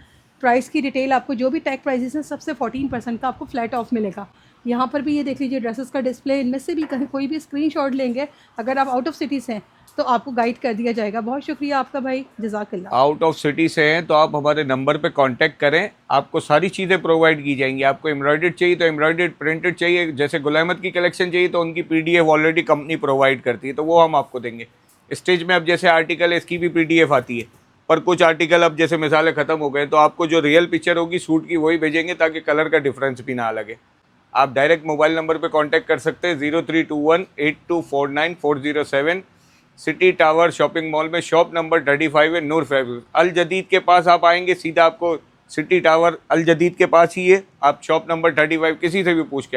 प्राइस की डिटेल आपको जो भी टैग प्राइसेस हैं सबसे 14% का आपको फ्लैट ऑफ मिलेगा। यहाँ पर भी ये देख लीजिए ड्रेसेस का डिस्प्ले, इनमें से भी कहीं कोई भी स्क्रीनशॉट लेंगे अगर आप आउट ऑफ सिटी से हैं तो आपको गाइड कर दिया जाएगा। बहुत शुक्रिया आपका भाई, जज़ाकल्लाह। आउट ऑफ सिटी से हैं तो आप हमारे नंबर पे कांटेक्ट करें, आपको सारी चीज़ें प्रोवाइड की जाएंगी। आपको एम्ब्रॉयडर्ड चाहिए तो एम्ब्रॉयडर्ड, प्रिंटेड चाहिए, जैसे गुल अहमद की कलेक्शन चाहिए तो उनकी PDF ऑलरेडी कंपनी प्रोवाइड करती है, तो वो हम आपको देंगे। स्टेज में अब जैसे आर्टिकल है इसकी भी PDF आती है, पर कुछ आर्टिकल अब जैसे मिसालें ख़त्म हो गए तो आपको जो रियल पिक्चर होगी सूट की वही भेजेंगे, ताकि कलर का डिफरेंस भी ना लगे। आप डायरेक्ट मोबाइल नंबर पे कांटेक्ट कर सकते हैं 03218249 सिटी टावर शॉपिंग मॉल में, शॉप नंबर 35 है, नूर फैब्रिक अल जदीद के पास। आप आएंगे सीधा, आपको सिटी टावर अल जदीद के पास ही है, आप शॉप नंबर 35 किसी से भी पूछ के